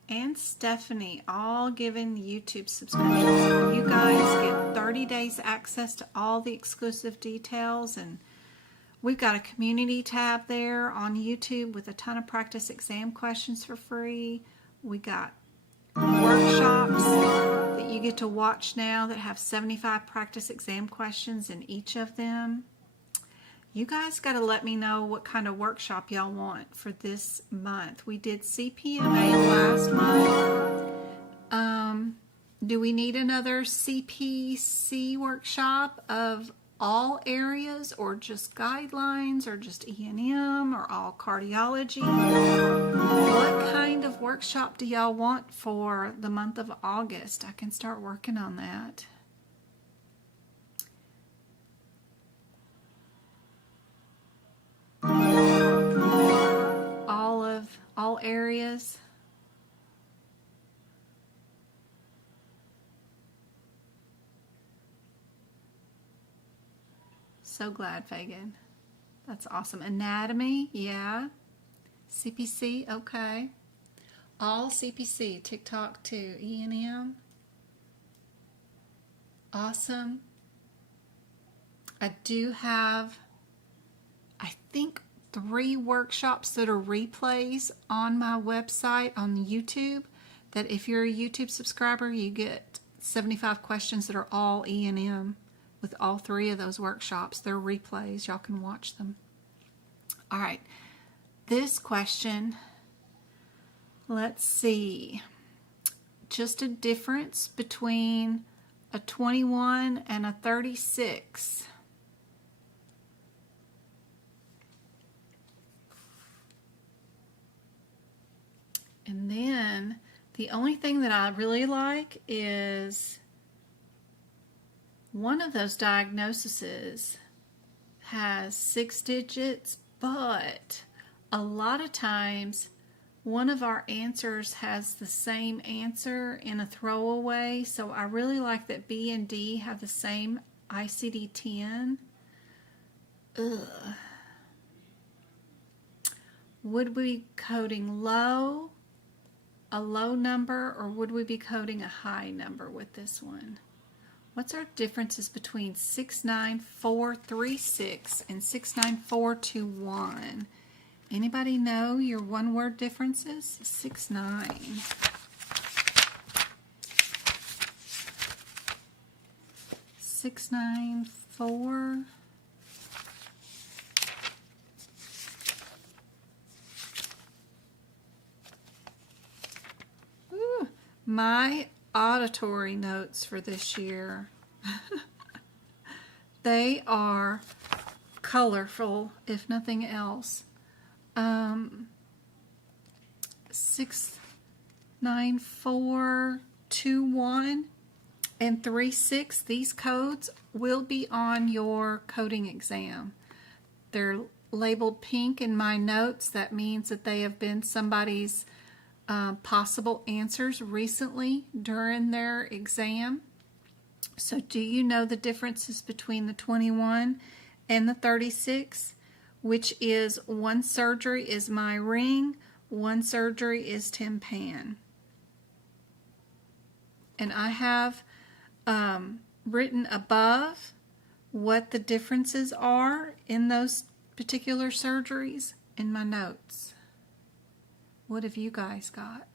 and Stephanie, all given YouTube subscriptions. You guys get 30 days access to all the exclusive details, and we've got a community tab there on YouTube with a ton of practice exam questions for free. We got workshops that you get to watch now that have 75 practice exam questions in each of them. You guys got to let me know what kind of workshop y'all want for this month. We did CPMA last month. Do we need another CPC workshop of all areas, or just guidelines, or just E&M, or all cardiology? What kind of workshop do y'all want for the month of August? I can start working on that. All areas. So glad, Fagan. That's awesome. Anatomy, yeah. CPC, okay. All CPC, TikTok too. E&M. Awesome. I do have, I think, 3 workshops that are replays on my website on YouTube, that if you're a YouTube subscriber, you get 75 questions that are all E&M with all 3 of those workshops. They're replays. Y'all can watch them. All right. This question, let's see. Just a difference between a 21 and a 36. And then the only thing that I really like is one of those diagnoses has 6 digits, but a lot of times one of our answers has the same answer in a throwaway. So I really like that B and D have the same ICD-10. would we be coding low, a low number, or would we be coding a high number with this one? What's our differences between 69436 and 69421? Anybody know your one-word differences? 694. Ooh, my auditory notes for this year. They are colorful, if nothing else. 69421 and 36, these codes will be on your coding exam. They're labeled pink in my notes. That means that they have been somebody's possible answers recently during their exam. So do you know the differences between the 21 and the 36? Which is one surgery is my ring, one surgery is Timpan. And I have written above what the differences are in those particular surgeries in my notes. What have you guys got?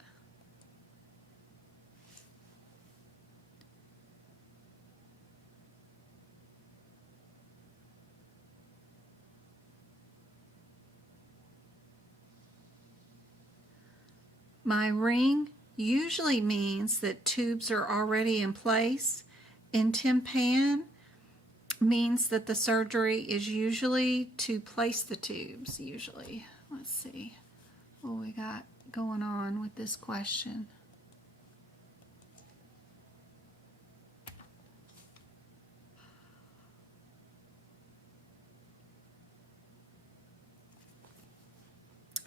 My ring usually means that tubes are already in place, and Timpan means that the surgery is usually to place the tubes, usually. Let's see what we got going on with this question.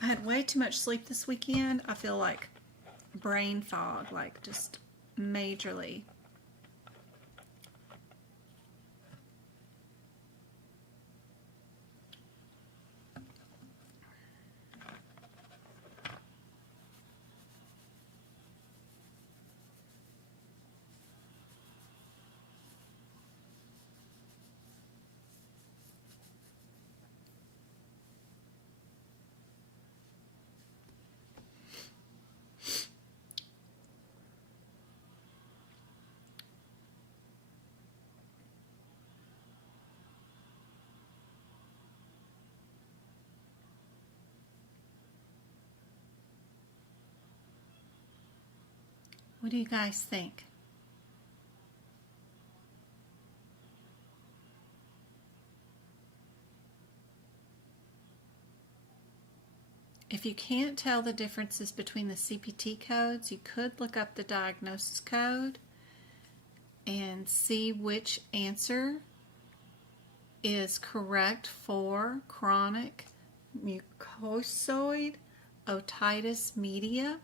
I had way too much sleep this weekend. I feel like brain fog, like just majorly. What do you guys think? If you can't tell the differences between the CPT codes, you could look up the diagnosis code and see which answer is correct for chronic mucosoid otitis media.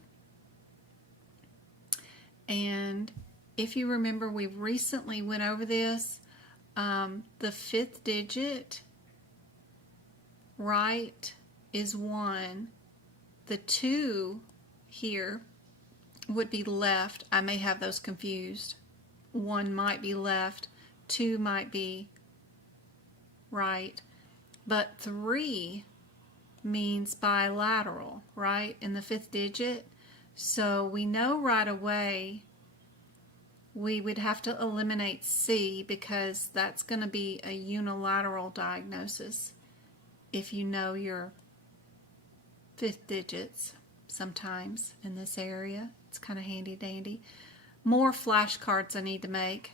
And if you remember, we recently went over this. The fifth digit, right, is 1. The 2 here would be left. I may have those confused. 1 might be left, 2 might be right. But 3 means bilateral, right, in the fifth digit. So we know right away we would have to eliminate C because that's going to be a unilateral diagnosis if you know your fifth digits sometimes in this area. It's kind of handy dandy. More flashcards I need to make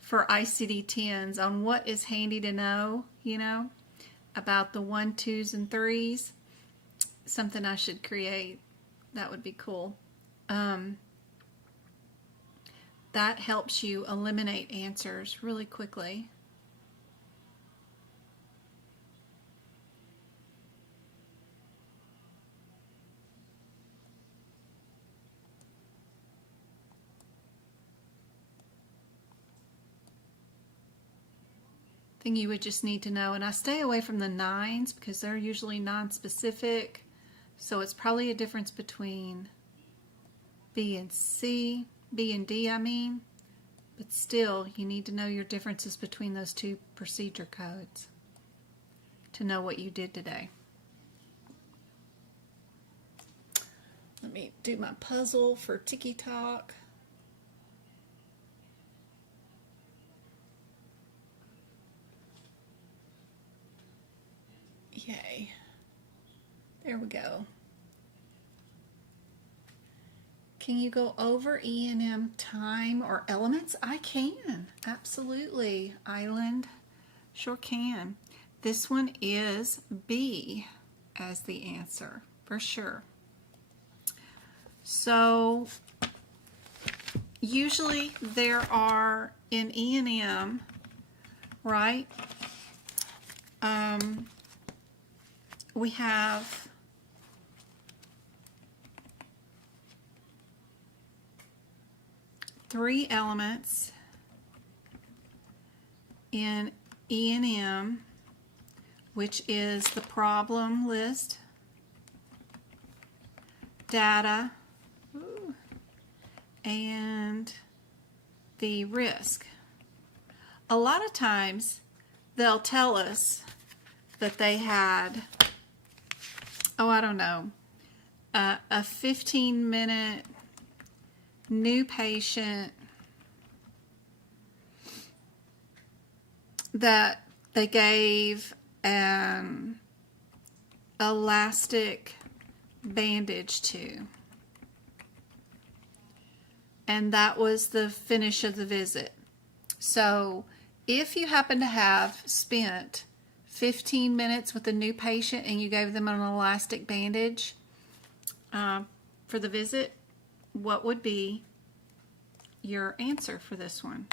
for ICD-10s on what is handy to know, you know, about the 1, 2s, and 3s. Something I should create. That would be cool. That helps you eliminate answers really quickly. thing you would just need to know. And I stay away from the 9s because they're usually non-specific. So it's probably a difference between B and D, I mean. But still, you need to know your differences between those two procedure codes to know what you did today. Let me do my puzzle for Tiki Talk. Yay. There we go. Can you go over E&M time or elements? I can. Absolutely. Island. Sure can. This one is B as the answer, for sure. So, usually there are in E&M, right? We have three elements in E&M, which is the problem list, data, and the risk. A lot of times they'll tell us that they had, I don't know, a 15-minute new patient that they gave an elastic bandage to. And that was the finish of the visit. So if you happen to have spent 15 minutes with a new patient and you gave them an elastic bandage for the visit, what would be your answer for this one?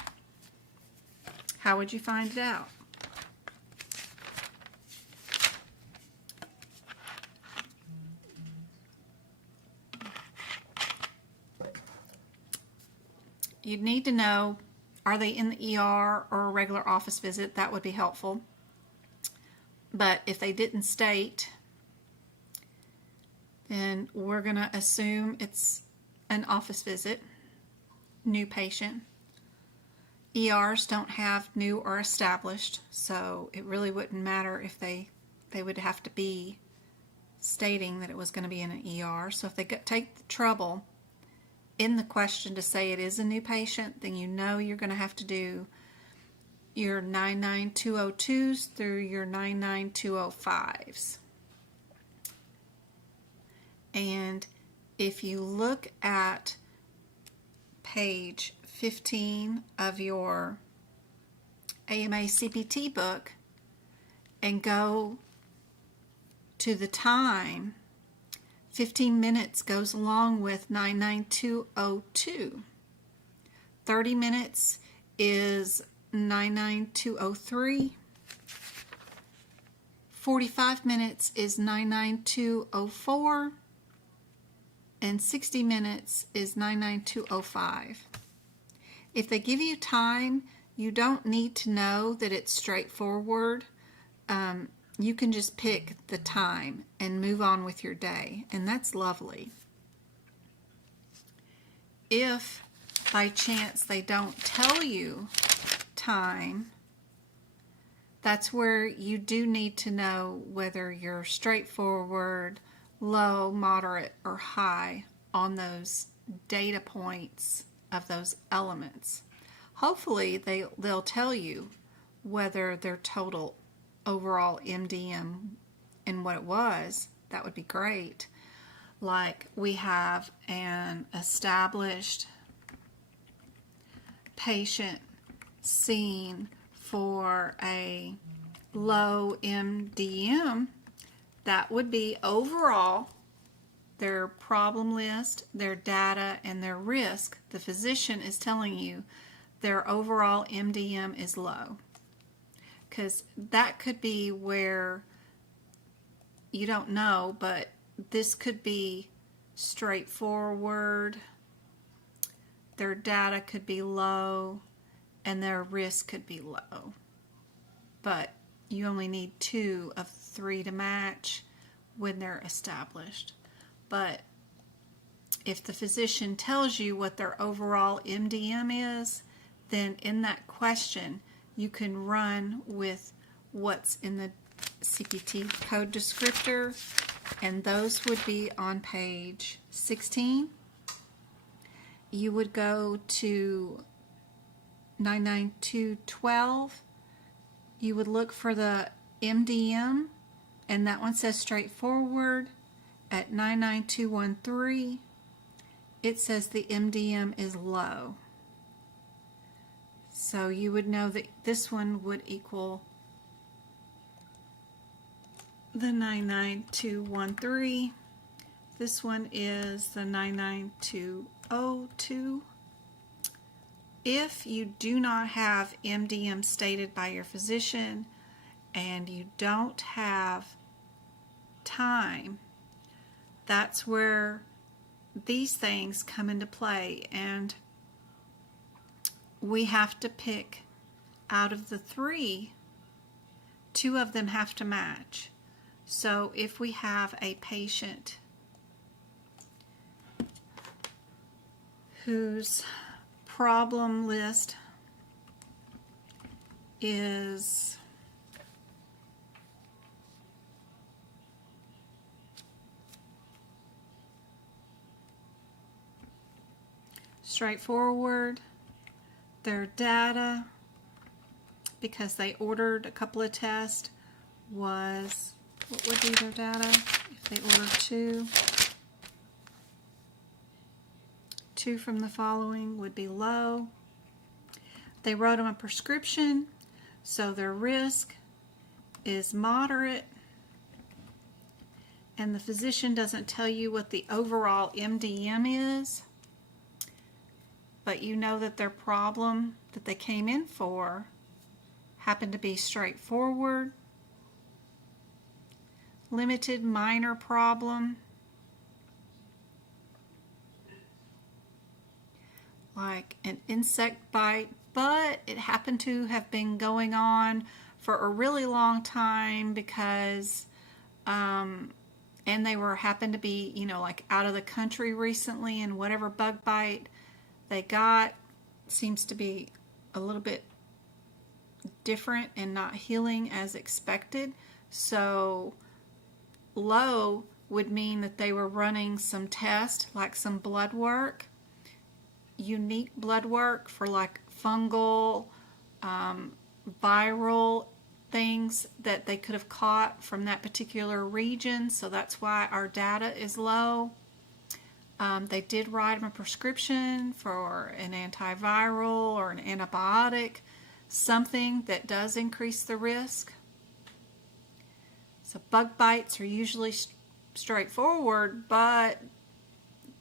How would you find it out? You'd need to know, are they in the ER or a regular office visit? That would be helpful. But if they didn't state, then we're going to assume it's an office visit, new patient. ERs don't have new or established, so it really wouldn't matter if they would have to be stating that it was going to be in an ER. So if they take the trouble in the question to say it is a new patient, then you know you're going to have to do your 99202s through your 99205s. And if you look at page 15 of your AMA CPT book and go to the time, 15 minutes goes along with 99202. 30 minutes is 99203. 45 minutes is 99204. And 60 minutes is 99205. If they give you time, you don't need to know that it's straightforward. You can just pick the time and move on with your day, and that's lovely. If by chance they don't tell you time, that's where you do need to know whether you're straightforward, low, moderate, or high on those data points of those elements. Hopefully they'll tell you whether their total overall MDM and what it was. That would be great. Like we have an established patient seen for a low MDM, that would be overall their problem list, their data, and their risk. The physician is telling you their overall MDM is low. Because that could be where you don't know, but this could be straightforward. Their data could be low, and their risk could be low. but you only need 2 of 3 to match when they're established. But if the physician tells you what their overall MDM is, then in that question you can run with what's in the CPT code descriptor, and those would be on page 16. You would go to 99212. You would look for the MDM, and that one says straightforward. At 99213, it says the MDM is low. So you would know that this one would equal the 99213. This one is the 99202. If you do not have MDM stated by your physician and you don't have time, that's where these things come into play, and we have to pick out of the 3, 2 of them have to match. So if we have a patient whose problem list is straightforward, their data, because they ordered a couple of tests, was, what would be their data if they ordered 2? 2 from the following would be low. They wrote them a prescription, so their risk is moderate, and the physician doesn't tell you what the overall MDM is, but you know that their problem that they came in for happened to be straightforward, limited minor problem, like an insect bite, but it happened to have been going on for a really long time because and they happened to be, you know, like out of the country recently, and whatever bug bite they got seems to be a little bit different and not healing as expected. So low would mean that they were running some tests, like some blood work, unique blood work for like fungal, viral things that they could have caught from that particular region. So that's why our data is low. They did write them a prescription for an antiviral or an antibiotic, something that does increase the risk. So bug bites are usually straightforward, but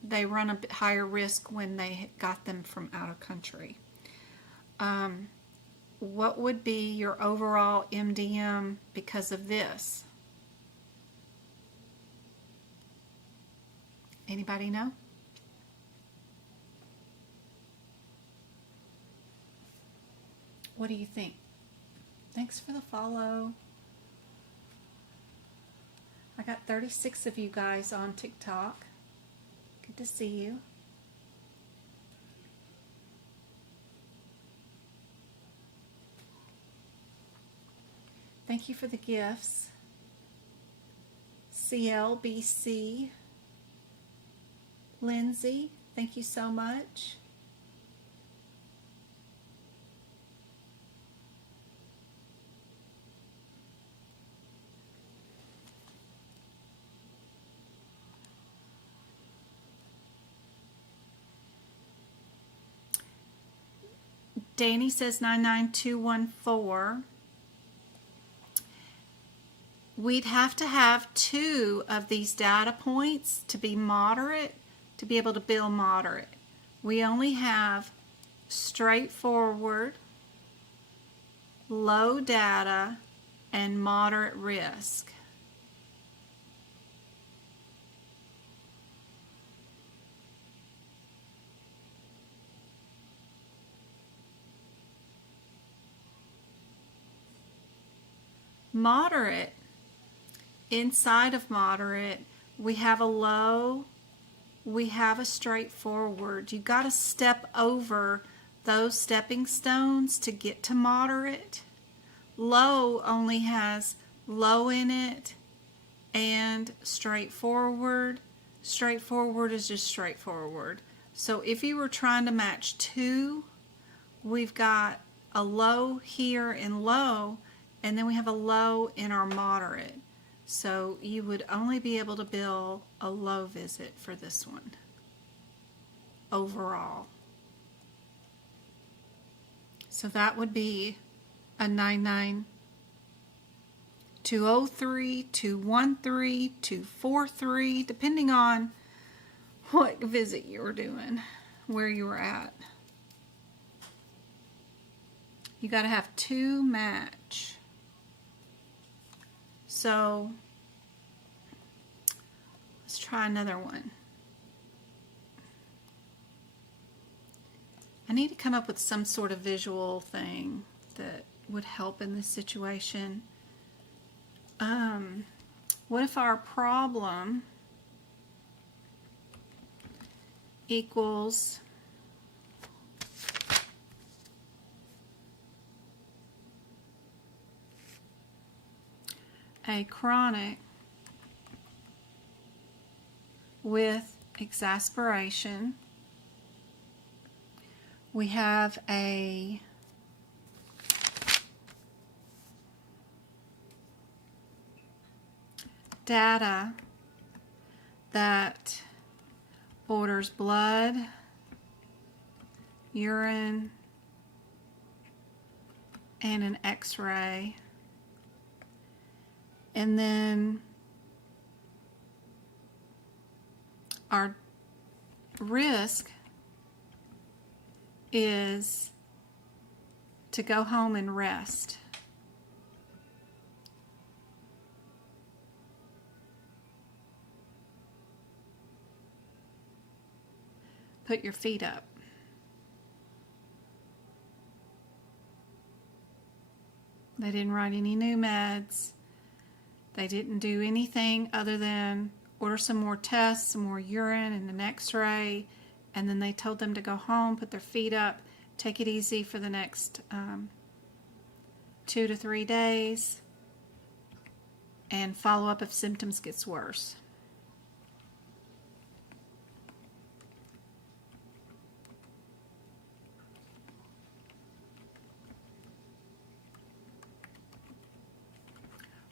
they run a bit higher risk when they got them from out of country. What would be your overall MDM because of this? Anybody know? What do you think? Thanks for the follow. I got 36 of you guys on TikTok. Good to see you. Thank you for the gifts. CLBC. Lindsay, thank you so much. Danny says 99214. We'd have to have 2 of these data points to be moderate, to be able to bill moderate. We only have straightforward, low data, and moderate risk. Moderate, inside of moderate, we have a low, we have a straightforward. You got to step over those stepping stones to get to moderate. Low only has low in it and straightforward. Straightforward is just straightforward. So if you were trying to match two, we've got a low here in low, and then we have a low in our moderate. So you would only be able to bill a low visit for this one overall. So that would be a 99, 203, 213, 243, depending on what visit you were doing, where you were at. You got to have two match. So let's try another one. I need to come up with some sort of visual thing that would help in this situation. What if our problem equals a chronic with exasperation? We have a data that orders blood, urine, and an X-ray. And then our risk is to go home and rest. Put your feet up. They didn't write any new meds. They didn't do anything other than order some more tests, some more urine and an X-ray, and then they told them to go home, put their feet up, take it easy for the next 2 to 3 days, and follow up if symptoms gets worse.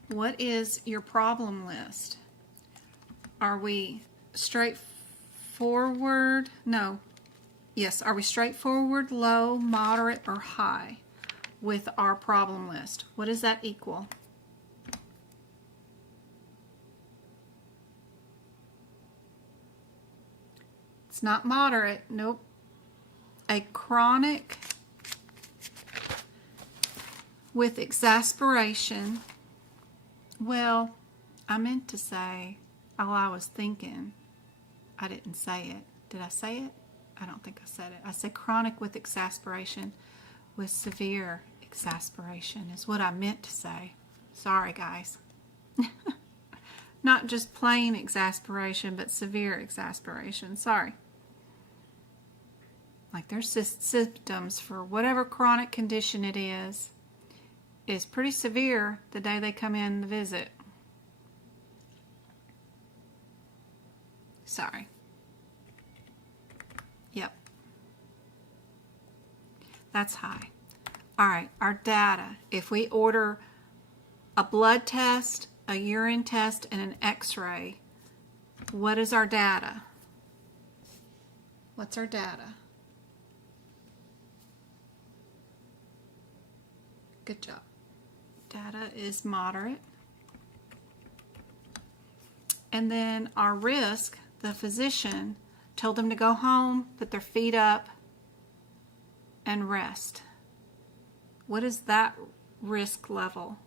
What is your problem list? Are we straightforward? No. Yes, are we straightforward, low, moderate, or high with our problem list? What does that equal? It's not moderate. Nope. A chronic with exasperation. Well, I meant to say, all I was thinking, I didn't say it. Did I say it? I don't think I said it. I said chronic with exasperation with severe exasperation is what I meant to say. Sorry, guys. Not just plain exasperation, but severe exasperation. Sorry. Like their symptoms for whatever chronic condition it is pretty severe the day they come in to visit. Sorry. Yep. That's high. All right, our data. If we order a blood test, a urine test, and an X-ray, what is our data? What's our data? Good job. Data is moderate. And then our risk, the physician told them to go home, put their feet up, and rest. What is that risk level?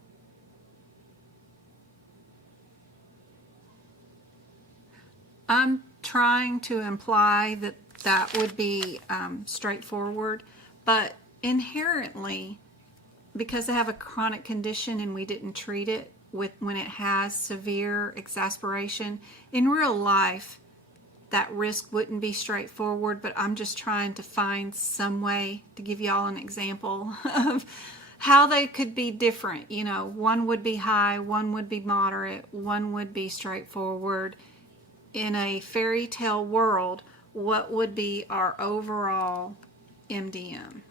I'm trying to imply that that would be straightforward, but inherently because they have a chronic condition and we didn't treat it when it has severe exasperation, in real life, that risk wouldn't be straightforward, but I'm just trying to find some way to give y'all an example of how they could be different. You know, one would be high, one would be moderate, one would be straightforward. In a fairy tale world, what would be our overall MDM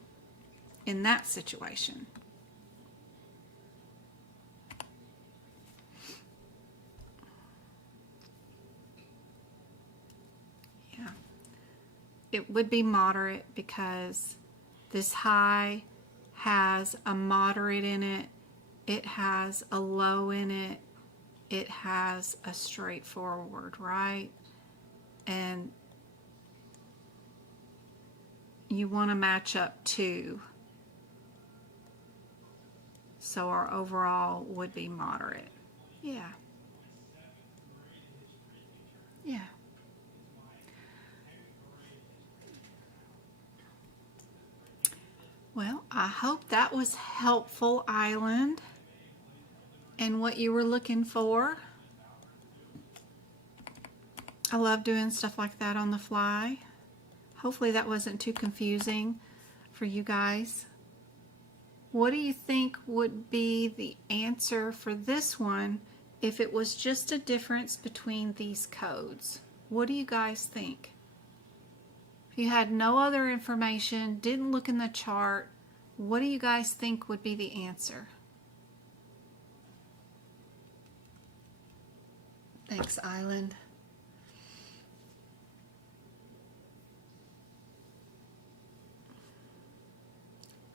in that situation? Yeah. It would be moderate because this high has a moderate in it, it has a low in it, it has a straightforward, right? And you want to match up two. So our overall would be moderate. Yeah. Yeah. Well, I hope that was helpful, Island, and what you were looking for. I love doing stuff like that on the fly. Hopefully that wasn't too confusing for you guys. What do you think would be the answer for this one if it was just a difference between these codes? What do you guys think? If you had no other information, didn't look in the chart, what do you guys think would be the answer? Thanks, Island.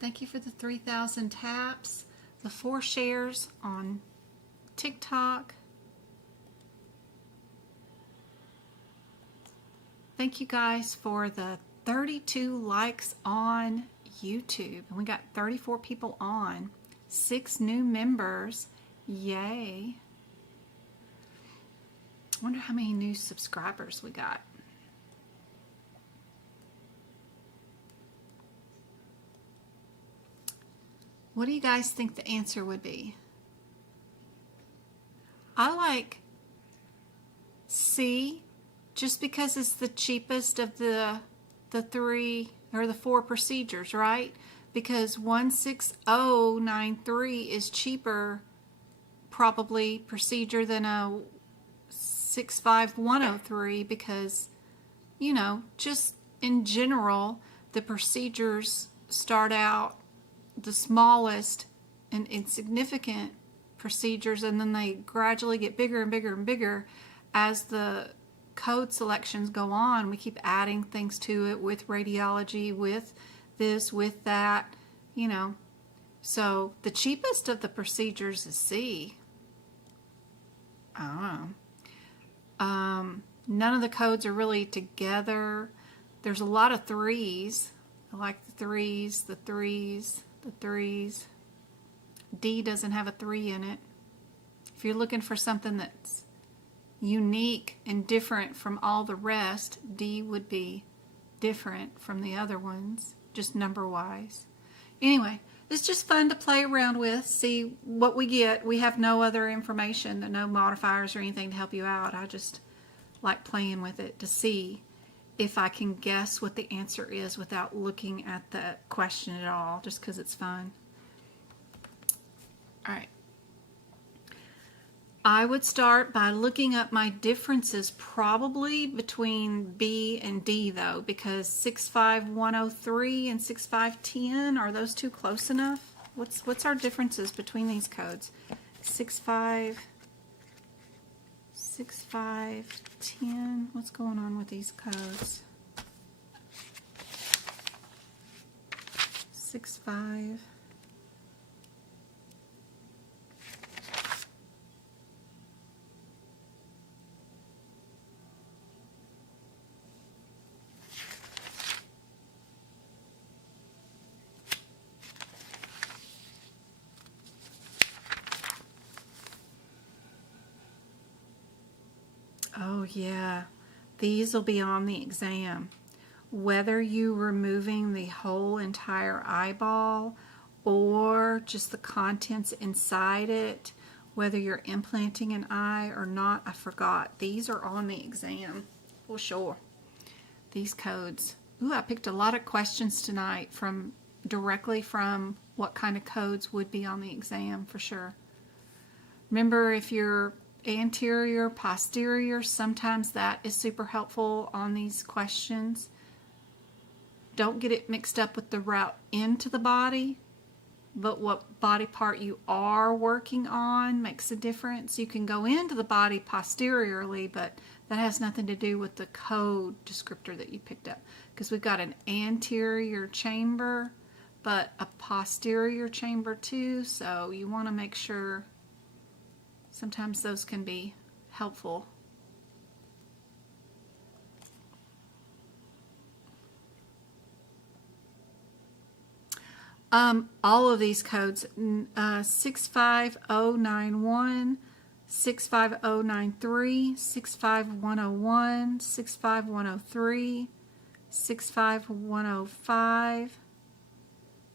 Thank you for the 3,000 taps, the 4 shares on TikTok. Thank you guys for the 32 likes on YouTube. And we got 34 people on, 6 new members. Yay. I wonder how many new subscribers we got. What do you guys think the answer would be? I like C just because it's the cheapest of the 3 or the 4 procedures, right? Because 16093 is cheaper probably procedure than a 65103 because, you know, just in general, the procedures start out the smallest and insignificant procedures, and then they gradually get bigger and bigger and bigger as the code selections go on. We keep adding things to it with radiology, with this, with that, you know. So the cheapest of the procedures is C. I don't know. None of the codes are really together. There's a lot of 3s. I like the 3s, the 3s, the 3s. D doesn't have a 3 in it. If you're looking for something that's unique and different from all the rest, D would be different from the other ones, just number-wise. Anyway, it's just fun to play around with, see what we get. We have no other information, no modifiers or anything to help you out. I just like playing with it to see if I can guess what the answer is without looking at the question at all, just because it's fun. All right. I would start by looking up my differences probably between B and D though, because 65103 and 6510, are those two close enough? What's our differences between these codes? 6510, what's going on with these codes? 65. Oh yeah, these will be on the exam. Whether you removing the whole entire eyeball or just the contents inside it, whether you're implanting an eye or not. I forgot. These are on the exam. For sure. These codes. Ooh, I picked a lot of questions tonight directly from what kind of codes would be on the exam for sure. Remember, if you're anterior, posterior, sometimes that is super helpful on these questions. Don't get it mixed up with the route into the body, but what body part you are working on makes a difference. You can go into the body posteriorly, but that has nothing to do with the code descriptor that you picked up, because we've got an anterior chamber but a posterior chamber too, so you want to make sure. Sometimes those can be helpful. All of these codes, 65091, 65093, 65101, 65103, 65105.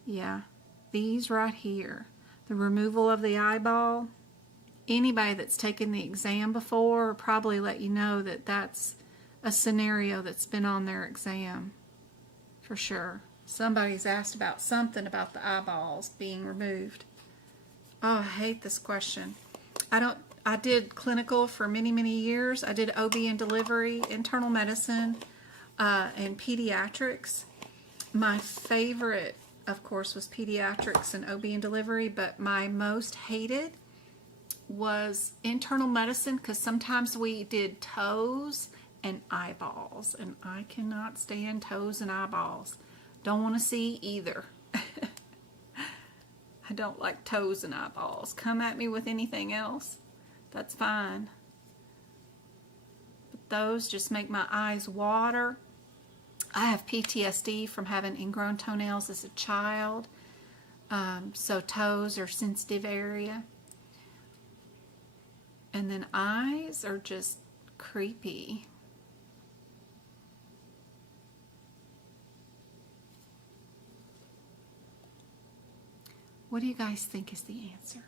Yeah, these right here. The removal of the eyeball. Anybody that's taken the exam before will probably let you know that that's a scenario that's been on their exam for sure. Somebody's asked about something about the eyeballs being removed. Oh, I hate this question. I did clinical for many, many years. I did OB and delivery, internal medicine, and pediatrics. My favorite, of course, was pediatrics and OB and delivery, but my most hated was internal medicine, because sometimes we did toes and eyeballs, and I cannot stand toes and eyeballs. Don't want to see either. I don't like toes and eyeballs. Come at me with anything else, that's fine. But those just make my eyes water. I have PTSD from having ingrown toenails as a child, so toes are a sensitive area. And then eyes are just creepy. What do you guys think is the answer?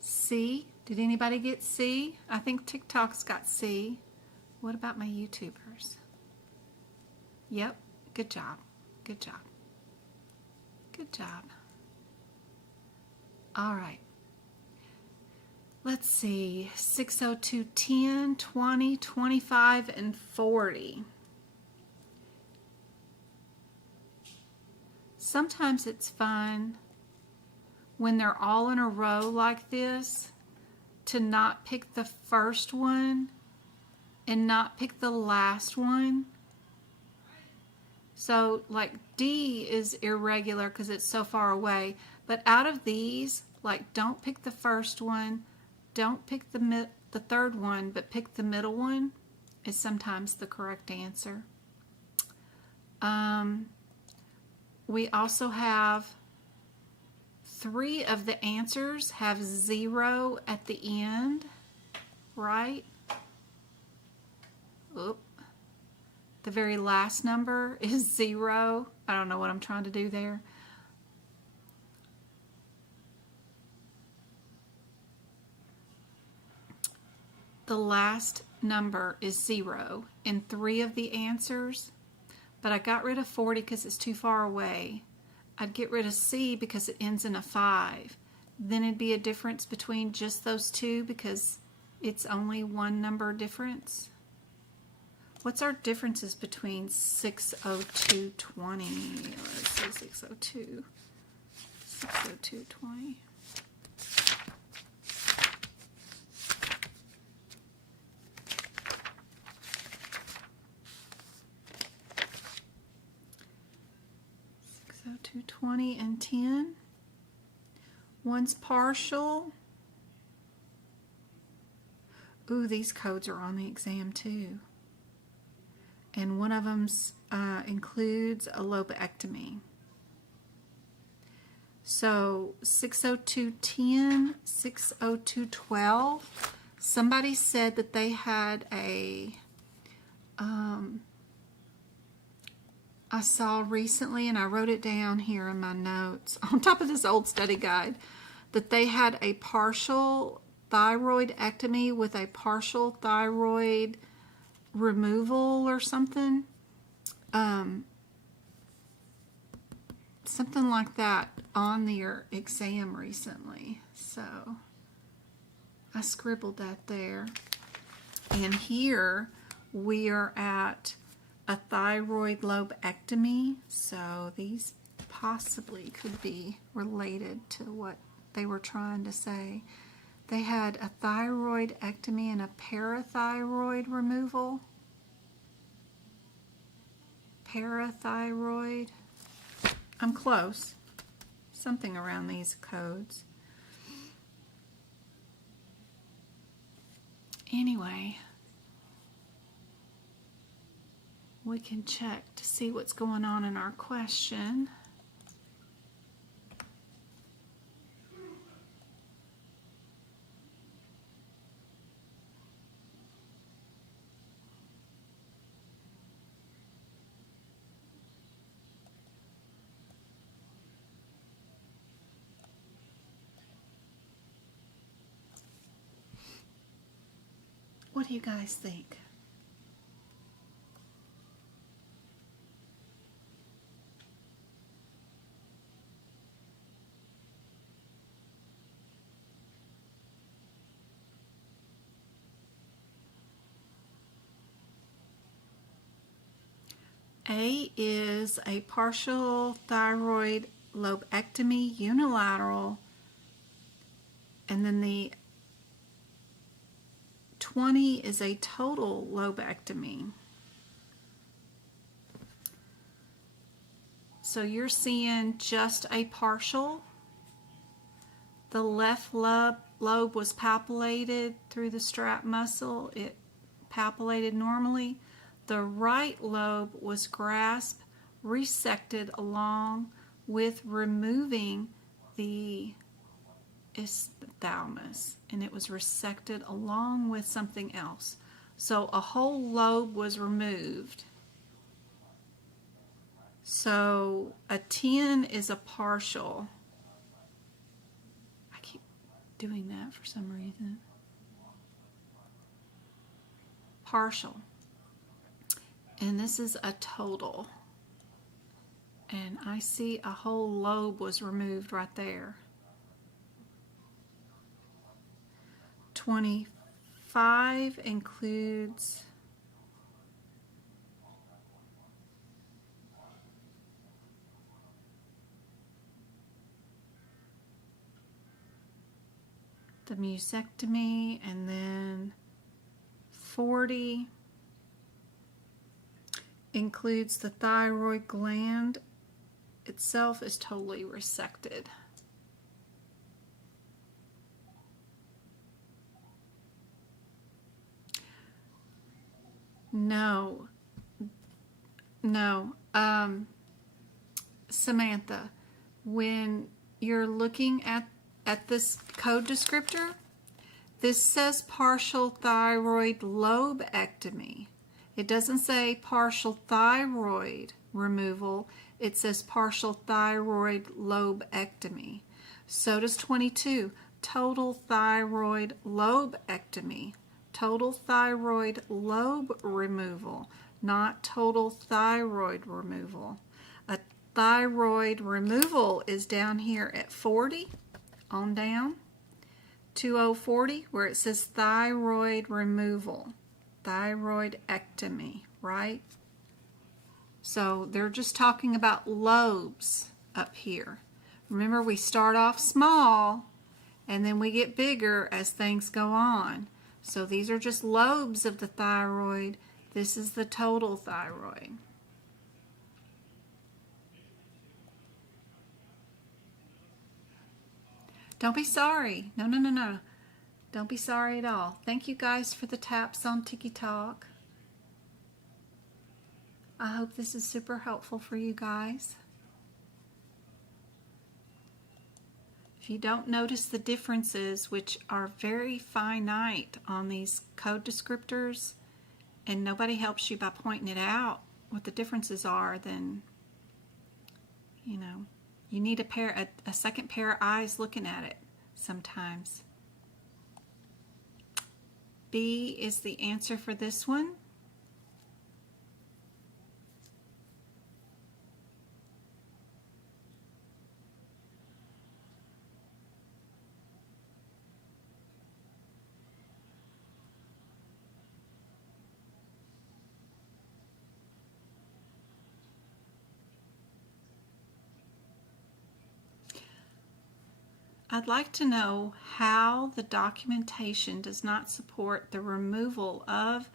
C? Did anybody get C? I think TikTok's got C. What about my YouTubers? Yep. Good job. Good job. Good job. All right. Let's see. 602, 10, 20, 25, and 40. Sometimes it's fun when they're all in a row like this to not pick the first one and not pick the last one. So like D is irregular because it's so far away, but out of these, like, don't pick the first one, don't pick the third one, but pick the middle one is sometimes the correct answer. We also have 3 of the answers have 0 at the end, right? Oop. The very last number is 0. I don't know what I'm trying to do there. The last number is 0 in 3 of the answers, but I got rid of 40 because it's too far away. I'd get rid of C because it ends in a 5. Then it'd be a difference between just those 2 because it's only one number difference. What's our differences between 60220? Let's see, 602, 60220. So 220 and 10. One's partial. Ooh, these codes are on the exam too. And one of them includes a lobectomy. So 60210, 60212. Somebody said that they had a I saw recently, and I wrote it down here in my notes on top of this old study guide, that they had a partial thyroidectomy with a partial thyroid removal or something. Something like that on their exam recently. So I scribbled that there. And here we are at a thyroid lobectomy. So these possibly could be related to what they were trying to say. They had a thyroidectomy and a parathyroid removal. Parathyroid. I'm close. Something around these codes. Anyway, we can check to see what's going on in our question. What do you guys think? A is a partial thyroid lobectomy, unilateral, and then the 20 is a total lobectomy. So you're seeing just a partial. The left lobe was palpated through the strap muscle. It palpated normally. The right lobe was grasped, resected along with removing the isthmus, and it was resected along with something else. So a whole lobe was removed. So a 10 is a partial. I keep doing that for some reason. Partial. And this is a total. And I see a whole lobe was removed right there. 25 includes the musectomy, and then 40 includes the thyroid gland itself is totally resected. No, Samantha, when you're looking at this code descriptor, this says partial thyroid lobectomy. It doesn't say partial thyroid removal. It says partial thyroid lobectomy. So does 22, total thyroid lobectomy. Total thyroid lobe removal, not total thyroid removal. A thyroid removal is down here at 40, on down. 2040, where it says thyroid removal, thyroidectomy, right? So they're just talking about lobes up here. Remember, we start off small and then we get bigger as things go on. So these are just lobes of the thyroid. This is the total thyroid. Don't be sorry. No. Don't be sorry at all. Thank you guys for the taps on TikTok. I hope this is super helpful for you guys. If you don't notice the differences, which are very finite on these code descriptors, and nobody helps you by pointing it out, what the differences are, then, you know, you need a second pair of eyes looking at it sometimes. B is the answer for this one. I'd like to know how the documentation does not support the removal of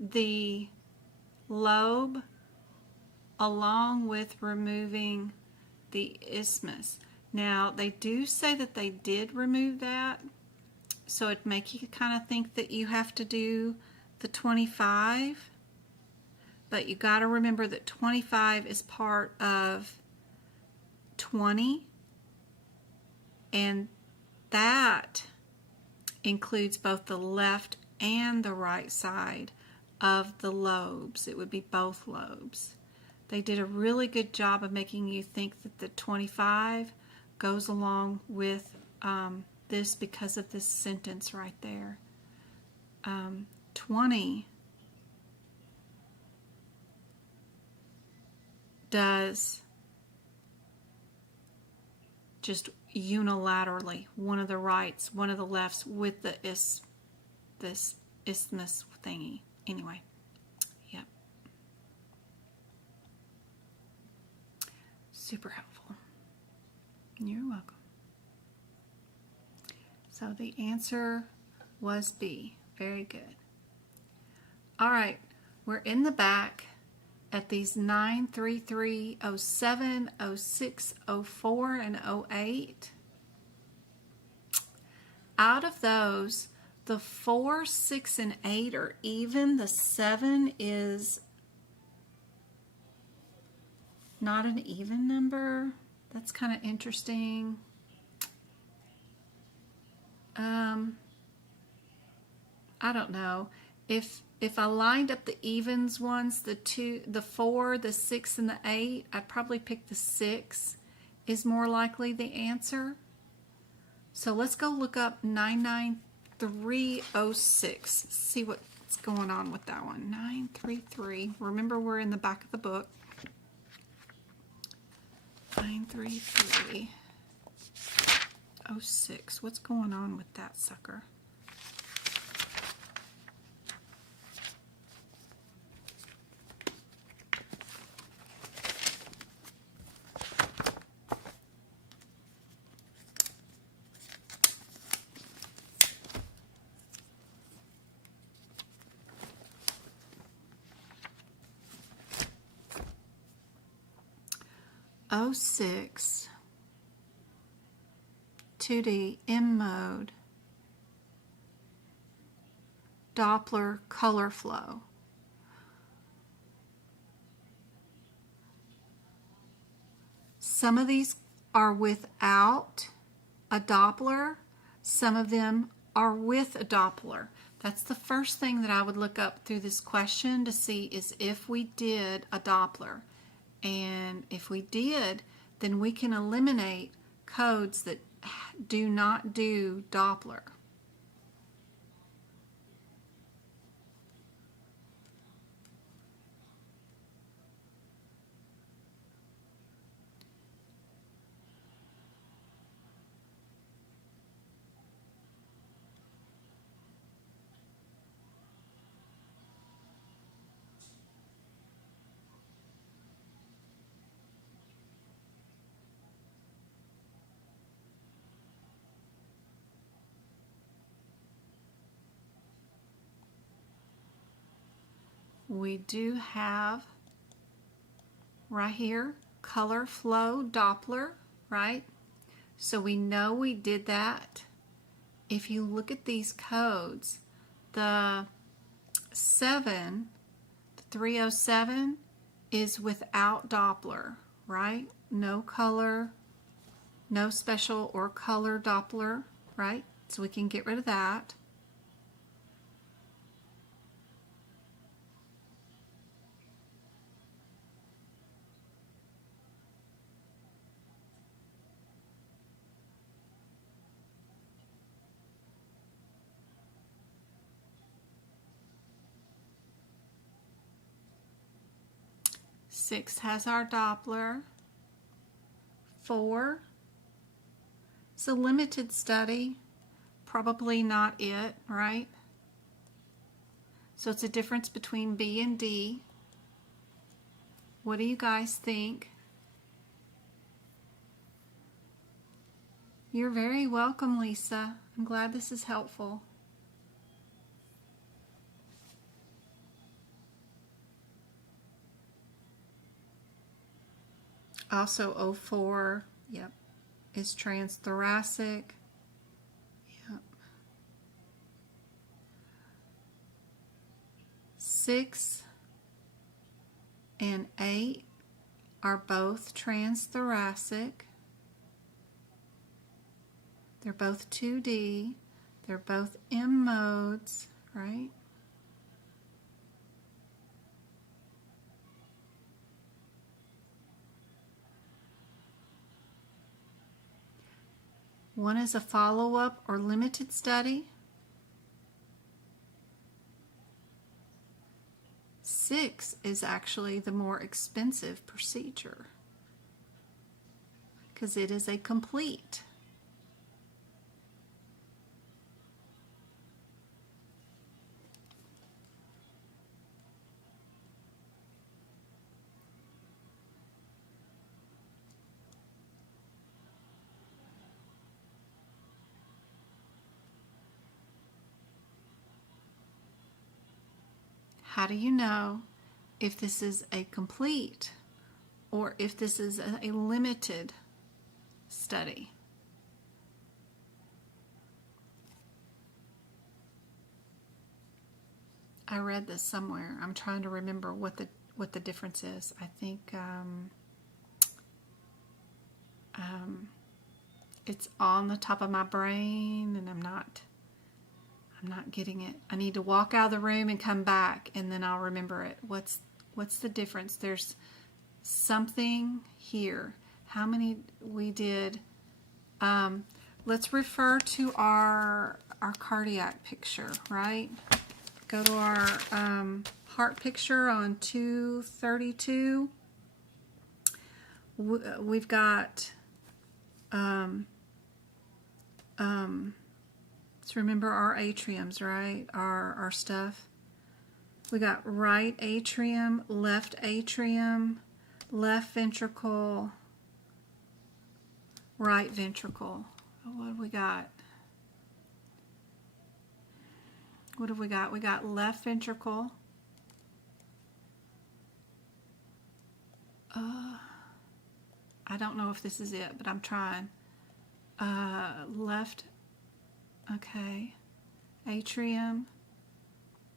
the lobe along with removing the isthmus. Now, they do say that they did remove that, so it makes you kind of think that you have to do the 25, but you got to remember that 25 is part of 20. And that includes both the left and the right side of the lobes. It would be both lobes. They did a really good job of making you think that the 25 goes along with this because of this sentence right there. 20 does just unilaterally, one of the rights, one of the lefts with the this isthmus thingy. Anyway, yep. Super helpful. You're welcome. So the answer was B. Very good. All right, we're in the back at these 9, 3, 3, 07, 06, 04, and 08. Out of those, the 4, 6, and 8 are even. The 7 is not an even number. That's kind of interesting. I don't know. If I lined up the evens ones, the 2, the 4, the 6, and the 8, I'd probably pick the 6 is more likely the answer. So let's go look up 99306. See what's going on with that one. 933. Remember, we're in the back of the book. 93306. What's going on with that sucker? '06 2D M mode Doppler color flow. Some of these are without a Doppler, some of them are with a Doppler. That's the first thing that I would look up through this question to see is if we did a Doppler. And if we did, then we can eliminate codes that do not do Doppler. We do have right here color flow Doppler, right? So we know we did that. If you look at these codes, the 7, the 307 is without Doppler, right? No color, no special or color Doppler, right? So we can get rid of that. 6 has our Doppler. 4. It's a limited study. Probably not it, right? So it's a difference between B and D. What do you guys think? You're very welcome, Lisa. I'm glad this is helpful. Also, O4, yep, is transthoracic. Yep. 6 and 8 are both transthoracic. They're both 2D. They're both M modes, right? One is a follow-up or limited study. 6 is actually the more expensive procedure because it is a complete. How do you know if this is a complete or if this is a limited study? I read this somewhere. I'm trying to remember what the difference is. I think it's on the top of my brain, and I'm not getting it. I need to walk out of the room and come back, and then I'll remember it. What's the difference? There's something here. How many we did? Let's refer to our cardiac picture, right? Go to our heart picture on 232. We've got let's remember our atriums, right? Our stuff. We got right atrium, left ventricle, right ventricle. What have we got? What have we got? We got left ventricle. I don't know if this is it, but I'm trying. Left, okay. Atrium,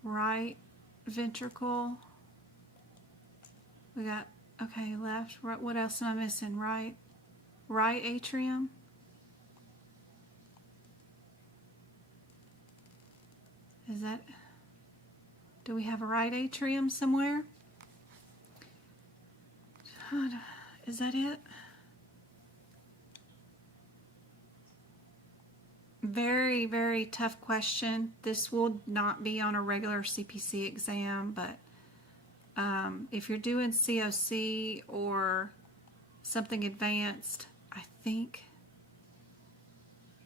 right ventricle. We got, okay, left, right. What else am I missing? Right atrium. Is that, do we have a right atrium somewhere? Is that it? Very, very tough question. This will not be on a regular CPC exam, but if you're doing COC or something advanced, I think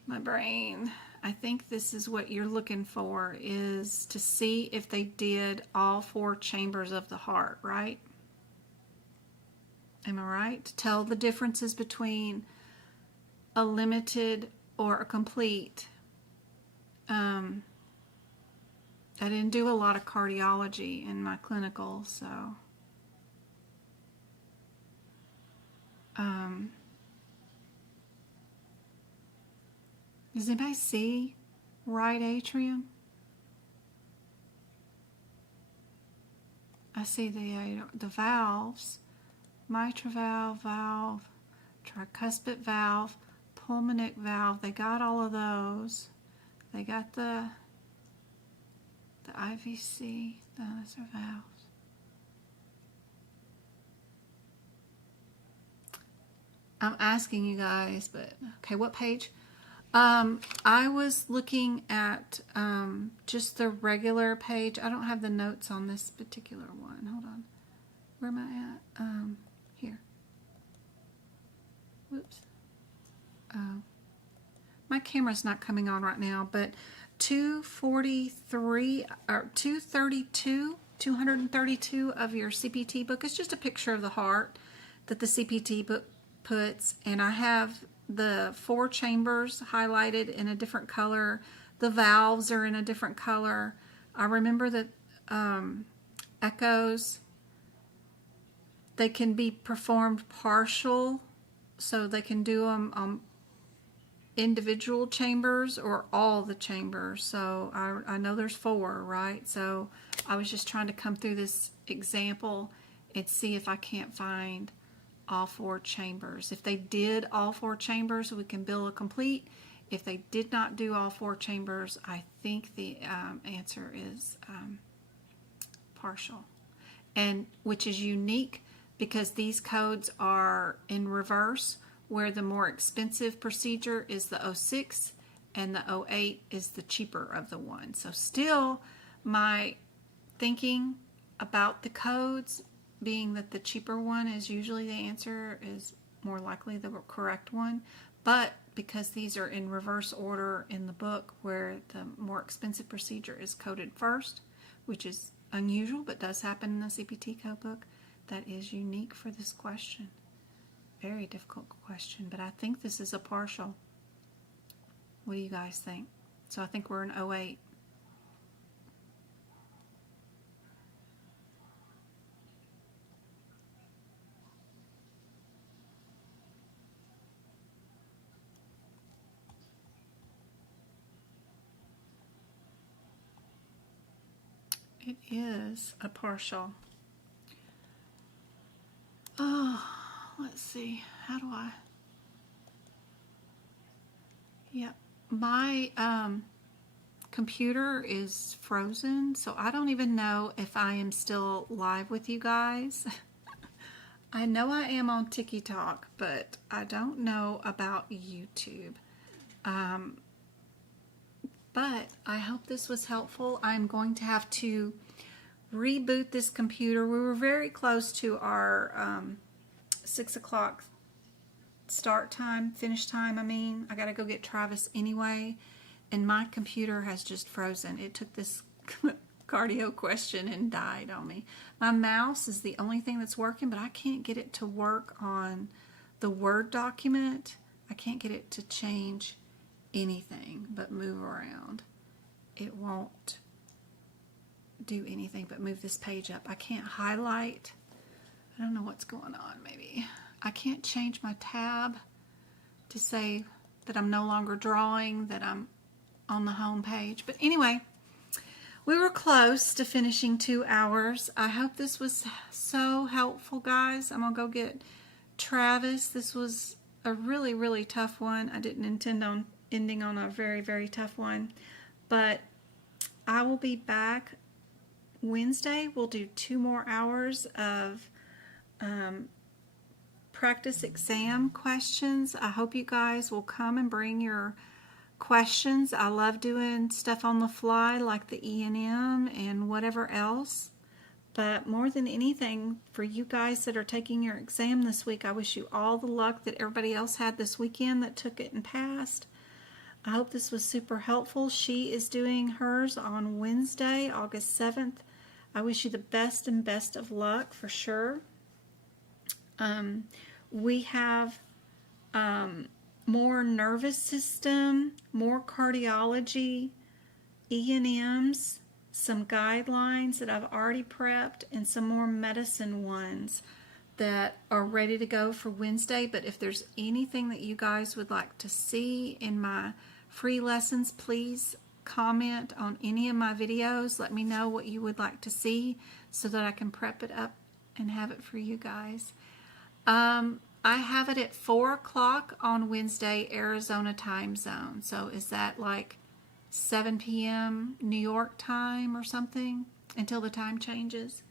my brain, I think this is what you're looking for, is to see if they did all 4 chambers of the heart, right? Am I right? To tell the differences between a limited or a complete. I didn't do a lot of cardiology in my clinical, so does anybody see right atrium? I see the valves, mitral valve, tricuspid valve, pulmonic valve. They got all of those. They got the IVC. Those are valves. I'm asking you guys, but okay, what page? I was looking at just the regular page. I don't have the notes on this particular one. Hold on. where am I at? Here. Whoops. My camera's not coming on right now, but 243 or 232 of your CPT book is just a picture of the heart that the CPT book puts, and I have the 4 chambers highlighted in a different color. The valves are in a different color. I remember that echoes, they can be performed partial, so they can do them on individual chambers or all the chambers. So I know there's 4, right? So I was just trying to come through this example and see if I can't find all 4 chambers. If they did all 4 chambers, we can bill a complete. If they did not do all 4 chambers, I think the answer is partial, and which is unique because these codes are in reverse, where the more expensive procedure is the 06 and the 08 is the cheaper of the one. So still, my thinking about the codes being that the cheaper one is usually the answer is more likely the correct one, but because these are in reverse order in the book, where the more expensive procedure is coded first, which is unusual but does happen in the CPT code book, that is unique for this question. Very difficult question, but I think this is a partial. What do you guys think? So I think we're in 08. It is a partial. Oh, let's see. How do I? Yep. My computer is frozen, so I don't even know if I am still live with you guys. I know I am on TikTok, but I don't know about YouTube. But I hope this was helpful. I'm going to have to reboot this computer. We were very close to our 6 o'clock finish time. I got to go get Travis anyway, and my computer has just frozen. It took this cardio question and died on me. My mouse is the only thing that's working, but I can't get it to work on the Word document. I can't get it to change anything but move around. It won't do anything but move this page up. I can't highlight. I don't know what's going on. Maybe I can't change my tab to say that I'm no longer drawing, that I'm on the home page. But anyway, we were close to finishing 2 hours. I hope this was so helpful, guys. I'm gonna go get Travis. This was a really, really tough one. I didn't intend on ending on a very, very tough one, but I will be back Wednesday. We'll do 2 more hours of practice exam questions. I hope you guys will come and bring your questions. I love doing stuff on the fly like the E&M and whatever else. But more than anything, for you guys that are taking your exam this week, I wish you all the luck that everybody else had this weekend that took it and passed. I hope this was super helpful. She is doing hers on Wednesday, August 7th. I wish you the best and best of luck for sure. We have more nervous system, more cardiology, E&Ms, some guidelines that I've already prepped, and some more medicine ones that are ready to go for Wednesday. But if there's anything that you guys would like to see in my free lessons, please comment on any of my videos. Let me know what you would like to see so that I can prep it up and have it for you guys. I have it at 4 o'clock on Wednesday, Arizona time zone. So is that like 7 p.m. New York time or something until the time changes?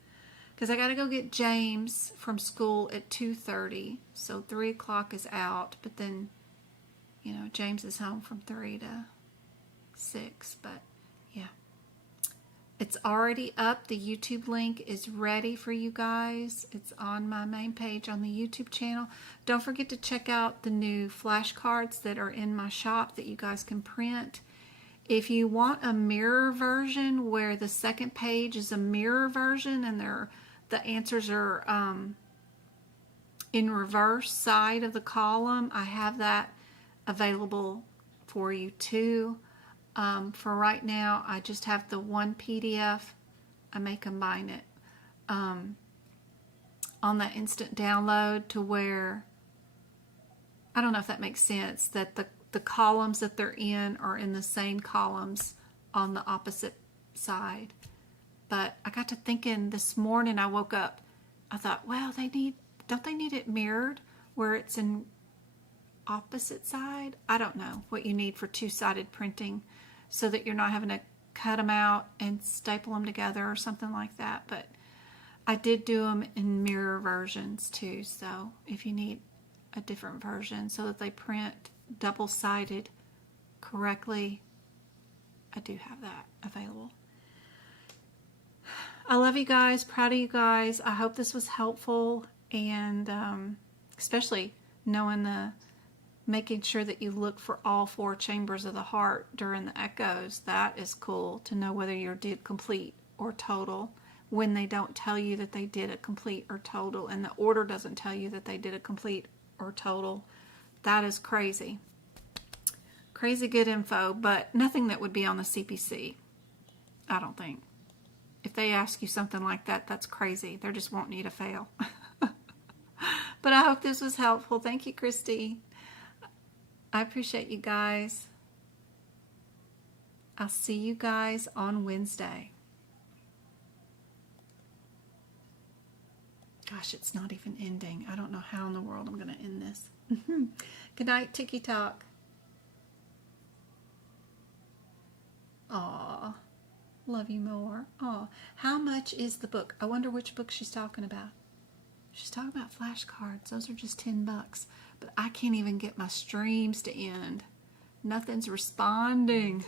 Because I got to go get James from school at 2:30. So 3 o'clock is out. But then, you know, James is home from 3 to 6. But yeah. It's already up. The YouTube link is ready for you guys. It's on my main page on the YouTube channel. Don't forget to check out the new flashcards that are in my shop that you guys can print. If you want a mirror version where the second page is a mirror version and the answers are in reverse side of the column, I have that available for you too. For right now, I just have the one PDF. I may combine it on that instant download to where, I don't know if that makes sense, that the columns that they're in are in the same columns on the opposite side. But I got to thinking this morning, I woke up, I thought, well, don't they need it mirrored where it's in opposite side? I don't know what you need for two-sided printing so that you're not having to cut them out and staple them together or something like that. But I did do them in mirror versions too, so if you need a different version so that they print double-sided correctly, I do have that available. I love you guys, proud of you guys. I hope this was helpful, and especially knowing making sure that you look for all 4 chambers of the heart during the echoes. That is cool to know whether you did complete or total when they don't tell you that they did a complete or total, and the order doesn't tell you that they did a complete or total. That is crazy. Crazy good info, but nothing that would be on the CPC, I don't think. If they ask you something like that, that's crazy. They're just wanting you to fail. But I hope this was helpful. Thank you, Christy. I appreciate you guys. I'll see you guys on Wednesday. Gosh, it's not even ending. I don't know how in the world I'm going to end this. Good night, Tiki Talk. Aw, love you more. Aw, how much is the book? I wonder which book she's talking about. She's talking about flashcards. Those are just $10. But I can't even get my streams to end. Nothing's responding.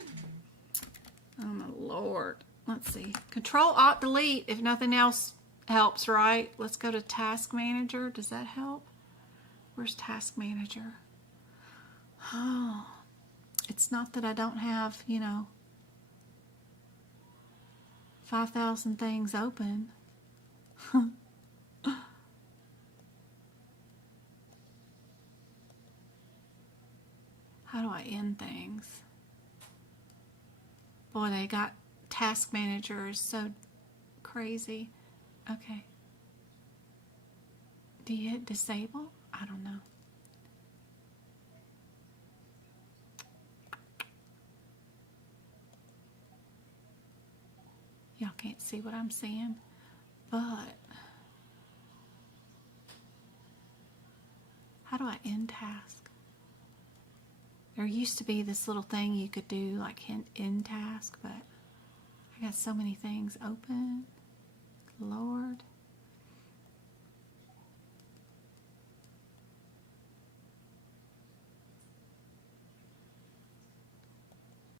Oh my Lord. Let's see. Control-Alt-Delete if nothing else helps, right? Let's go to Task Manager. Does that help? Where's Task Manager? Oh, it's not that I don't have, 5,000 things open. How do I end things? Boy, they got Task Manager is so crazy. Okay. Do you hit disable? I don't know. Y'all can't see what I'm seeing, but how do I end task? There used to be this little thing you could do like end task, but I got so many things open. Lord.